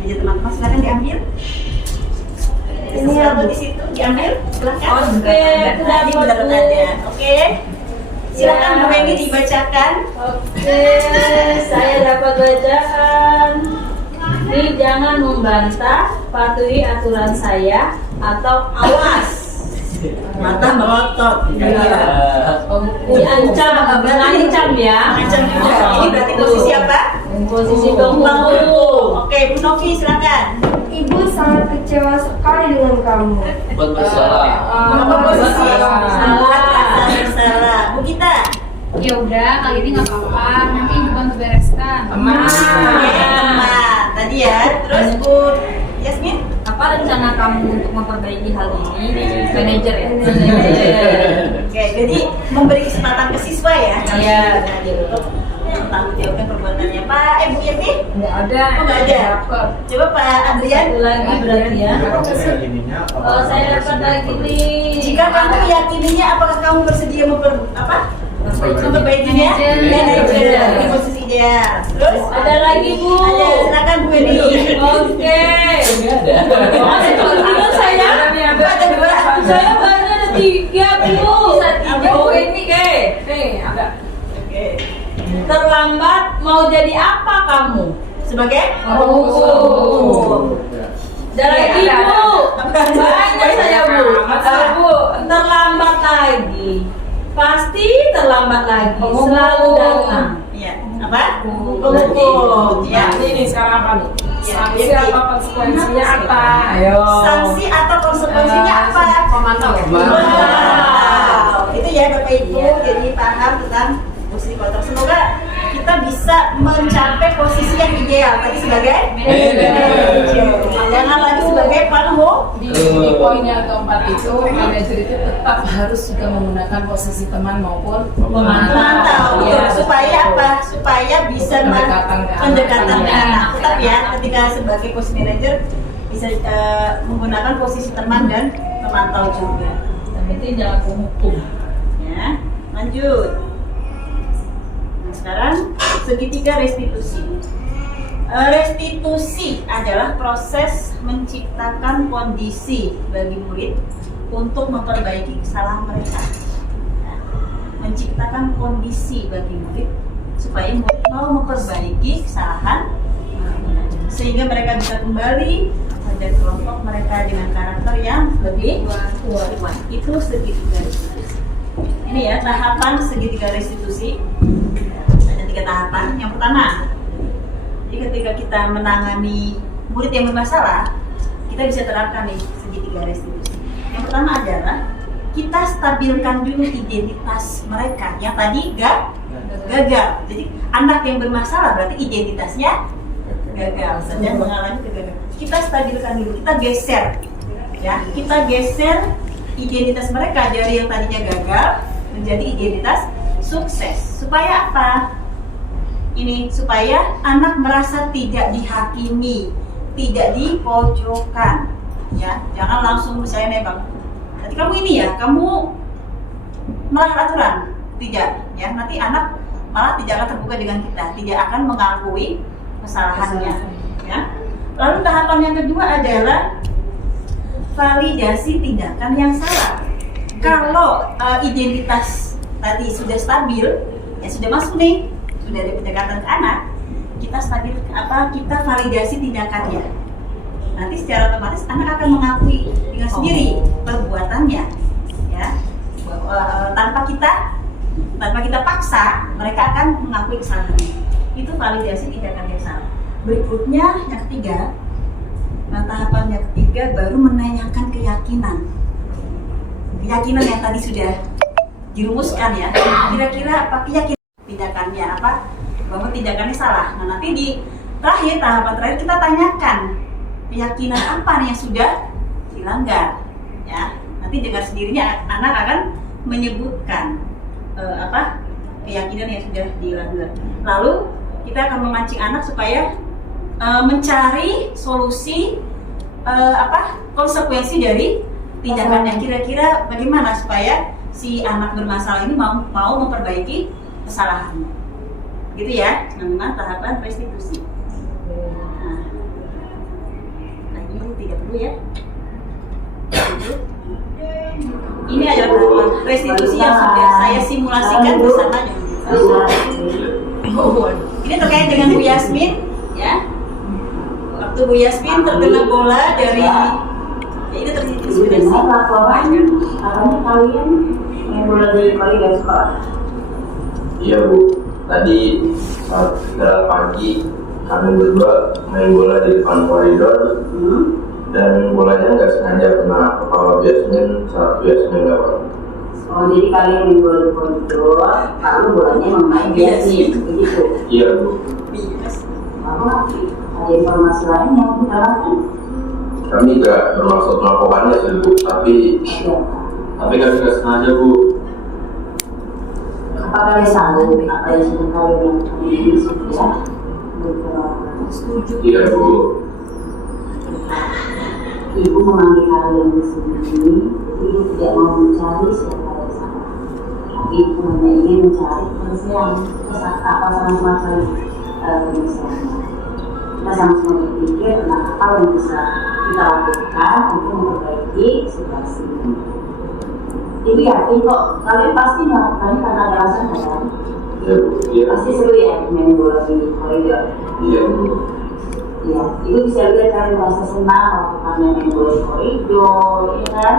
Meja teman-teman, silakan diambil. Sesuatu di situ diambil, silakan. Oke, Tadi udah ada. Oke. Silakan Bu Eni dibacakan. Oke, saya dapat bacaan. Ini jangan membantah, patuhi aturan saya atau awas. Mata melotot. Diancam, mengancam ya. Mengancam juga. Ini berarti posisi apa? Posisi penghulu. Oke, Bu Novi silakan. Ibu sangat kecewa sekali dengan kamu. Buat bersalah. Posisi membuat rasa bersalah. Bu Gita. Ya udah, kali ini nggak apa-apa. Nanti ibu bantu bereskan. Oke, teman. Tadi ya. Terus Bu Yasmin. Apa rencana kamu untuk memperbaiki hal ini? Manajer ya? Oke, jadi memberi kesempatan ke siswa ya. Iya. Untuk tanggung jawabkan perbuatannya. Pak, Bu Yati? Nggak ada. Oh, nggak ada. Coba Pak Adrian. Satu lagi berarti ya. Oh, saya dapat lagi nih. Jika kamu meyakininya, apakah kamu bersedia memperbaikinya? Manajer. Ini posisi dia. Terus Ada lagi Bu. ada, silakan Bu Eni. Oke. Masih dulu saya. Ada 2. Saya banyak ada 3 Bu. Oh ini nih agak. Oke. Terlambat mau jadi apa kamu? Sebagai Ada lagi Bu. Banyak saya Bu. Bu, terlambat lagi. Pasti terlambat lagi. Selalu datang. Iya. Apa? Hukum. Ya. Ini sekarang apa nih? Sanksi apa konsekuensinya apa? Ayo. Sanksi atau konsekuensinya apa? Pemantau. Wow. Itu ya Bapak Ibu, jadi paham tentang posisi kontrol. Semoga kita bisa mencapai posisi yang ideal. Tadi sebagai manajer. Jangan lagi sebagai penghulu. Di poin yang keempat itu, manajer itu tetap harus juga menggunakan posisi teman maupun Memantau, Ya, supaya apa? Supaya bisa pendekatan ke anak. Tetap ya, ketika sebagai posisi manajer bisa menggunakan posisi teman dan memantau juga. Tapi itu jangan hukum. Ya, lanjut. Nah, sekarang segitiga restitusi. Restitusi adalah proses menciptakan kondisi bagi murid untuk memperbaiki kesalahan mereka. Nah, menciptakan kondisi bagi murid supaya murid mau memperbaiki kesalahan sehingga mereka bisa kembali pada kelompok mereka dengan karakter yang lebih kuat. Itu segitiga restitusi. Ini ya tahapan segitiga restitusi. Ada 3 tahapan. Yang pertama, jadi ketika kita menangani murid yang bermasalah, kita bisa terapkan nih segitiga restitusi. Yang pertama adalah kita stabilkan dulu identitas mereka yang tadi gagal. Jadi anak yang bermasalah berarti identitasnya gagal, sedang mengalami kegagalan. Kita stabilkan dulu, kita geser, ya, kita geser identitas mereka dari yang tadinya gagal menjadi identitas sukses. Supaya apa? Ini supaya anak merasa tidak dihakimi, tidak dipojokkan, ya. Jangan langsung misalnya nembak. Nanti kamu ini ya, kamu melanggar aturan, tidak, ya. Nanti anak malah tidak akan terbuka dengan kita, tidak akan mengakui kesalahannya, ya. Lalu tahapan yang kedua adalah validasi tindakan yang salah. Kalau identitas tadi sudah stabil, ya sudah masuk nih, sudah ada pendekatan ke anak, kita stabil kita validasi tindakannya. Nanti secara otomatis anak akan mengakui dengan sendiri perbuatannya, ya. Tanpa kita paksa, mereka akan mengakui kesalahannya. Itu validasi tindakan yang salah. Berikutnya yang ketiga, tahapan yang ketiga baru menanyakan keyakinan yang tadi sudah dirumuskan, ya. Kira-kira apa keyakinan tindakannya apa, bahwa tindakannya salah. Nah, nanti di tahapan terakhir kita tanyakan keyakinan apa nih yang sudah dilanggar, ya. Nanti dengan sendirinya anak akan menyebutkan keyakinan yang sudah dilanggar. Lalu kita akan memancing anak supaya mencari solusi konsekuensi dari tindakannya. Kira-kira bagaimana supaya si anak bermasalah ini mau memperbaiki kesalahannya, gitu ya. Namanya tahapan restitusi. Nah, ini tidak perlu ya. Ini adalah tahapan restitusi yang sudah saya simulasikan bersama dengan ini terkait dengan Bu Yasmin, ya. Waktu Bu Yasmin terkena bola dari ini terinspirasi. Katanya kalian main bola dari sekolah. Iya Bu, tadi saat kita pagi kami berdua main bola di depan koridor dan bolanya nggak sengaja kena kepala Yasmin saat Yasmin lewat. Oh, jadi kalian main bola di koridor, lalu bolanya main Yasmin, begitu? Iya Bu. Apa? Ada informasi lain yang kita lakukan? Kami nggak bermaksud melakukannya sih Bu, tapi nggak sengaja Bu. Apakah kalian sanggup apa yang sudah kalian lakukan ini sudah? Setuju. Iya Bu. Ibu memanggil kalian di sini, ibu tidak mau mencari siapa yang salah, tapi ibu hanya ingin mencari penyelesaian apa sama-sama cari penyelesaian. Kita sama-sama berpikir tentang apa yang bisa kita lakukan untuk memperbaiki situasi ini. Ibu yakin kok kalian pasti melakukannya karena ada alasan kan? Iya Bu. Iya. Pasti seru ya main bola di koridor. Iya Bu. Ya, ibu bisa lihat kalian merasa senang waktu kalian main bola di koridor, ya kan?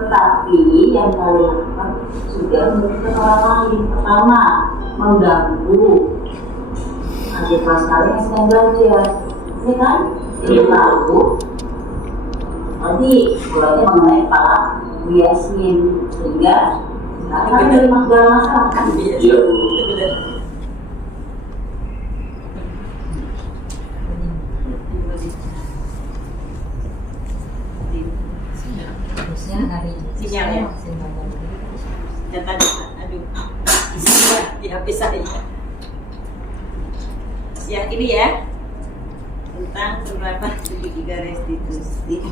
Tetapi yang kalian lakukan sudah merugikan orang lain. Pertama, mengganggu adik kelas kalian yang sedang belajar, ya kan? Iya. Lalu, nanti bolanya mengenai kepala Bu Yasmin, sehingga akan ada masalah kan? Iya Bu. Sinyal ya. Data, aduh, isinya di HP saya. Ya, ini ya tentang penerapan segitiga restitusi.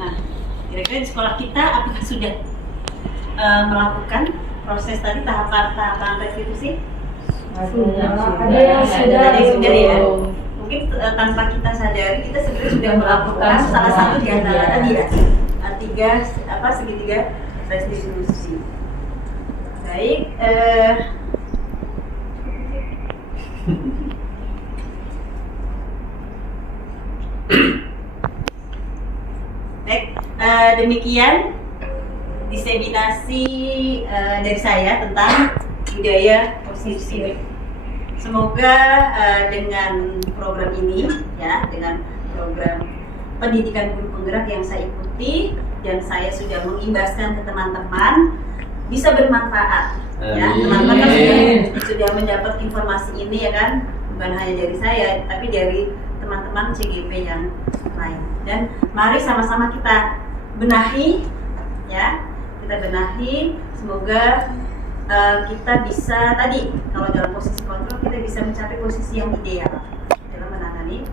Nah, kira-kira di sekolah kita apakah sudah melakukan proses tadi tahapan restitusi? Ada yang sudah ya. Mungkin tanpa kita sadari kita sebenarnya sudah melakukan salah satu di antara tadi ya, segitiga restitusi. Baik, demikian diseminasi dari saya tentang budaya positif. Semoga dengan program ini, ya, dengan program pendidikan guru penggerak yang saya ikuti dan saya sudah mengimbaskan ke teman-teman, bisa bermanfaat. Ya, teman-teman kan sudah mendapat informasi ini, ya kan, bukan hanya dari saya, tapi dari teman-teman CGP yang lain. Dan mari sama-sama kita benahi, ya, kita benahi. Semoga kita bisa tadi, kalau dalam posisi kontrol kita bisa mencapai posisi yang ideal dalam menangani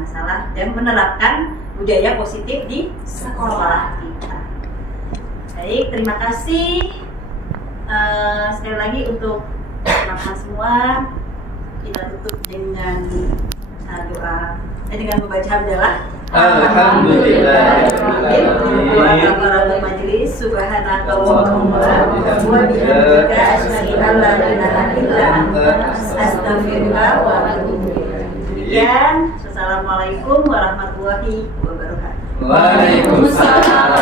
masalah dan menerapkan budaya positif di sekolah kita. Baik, terima kasih sekali lagi untuk teman-teman semua. Kita tutup dengan doa, dengan membaca hamdalah. Alhamdulillah. Doa kafaratul majelis. Subhanakallahumma wa bihamdika asyhadu an la ilaha illa anta astaghfiruka wa atubu ilaik. Demikian. Assalamualaikum warahmatullahi wabarakatuh. Waalaikumsalam.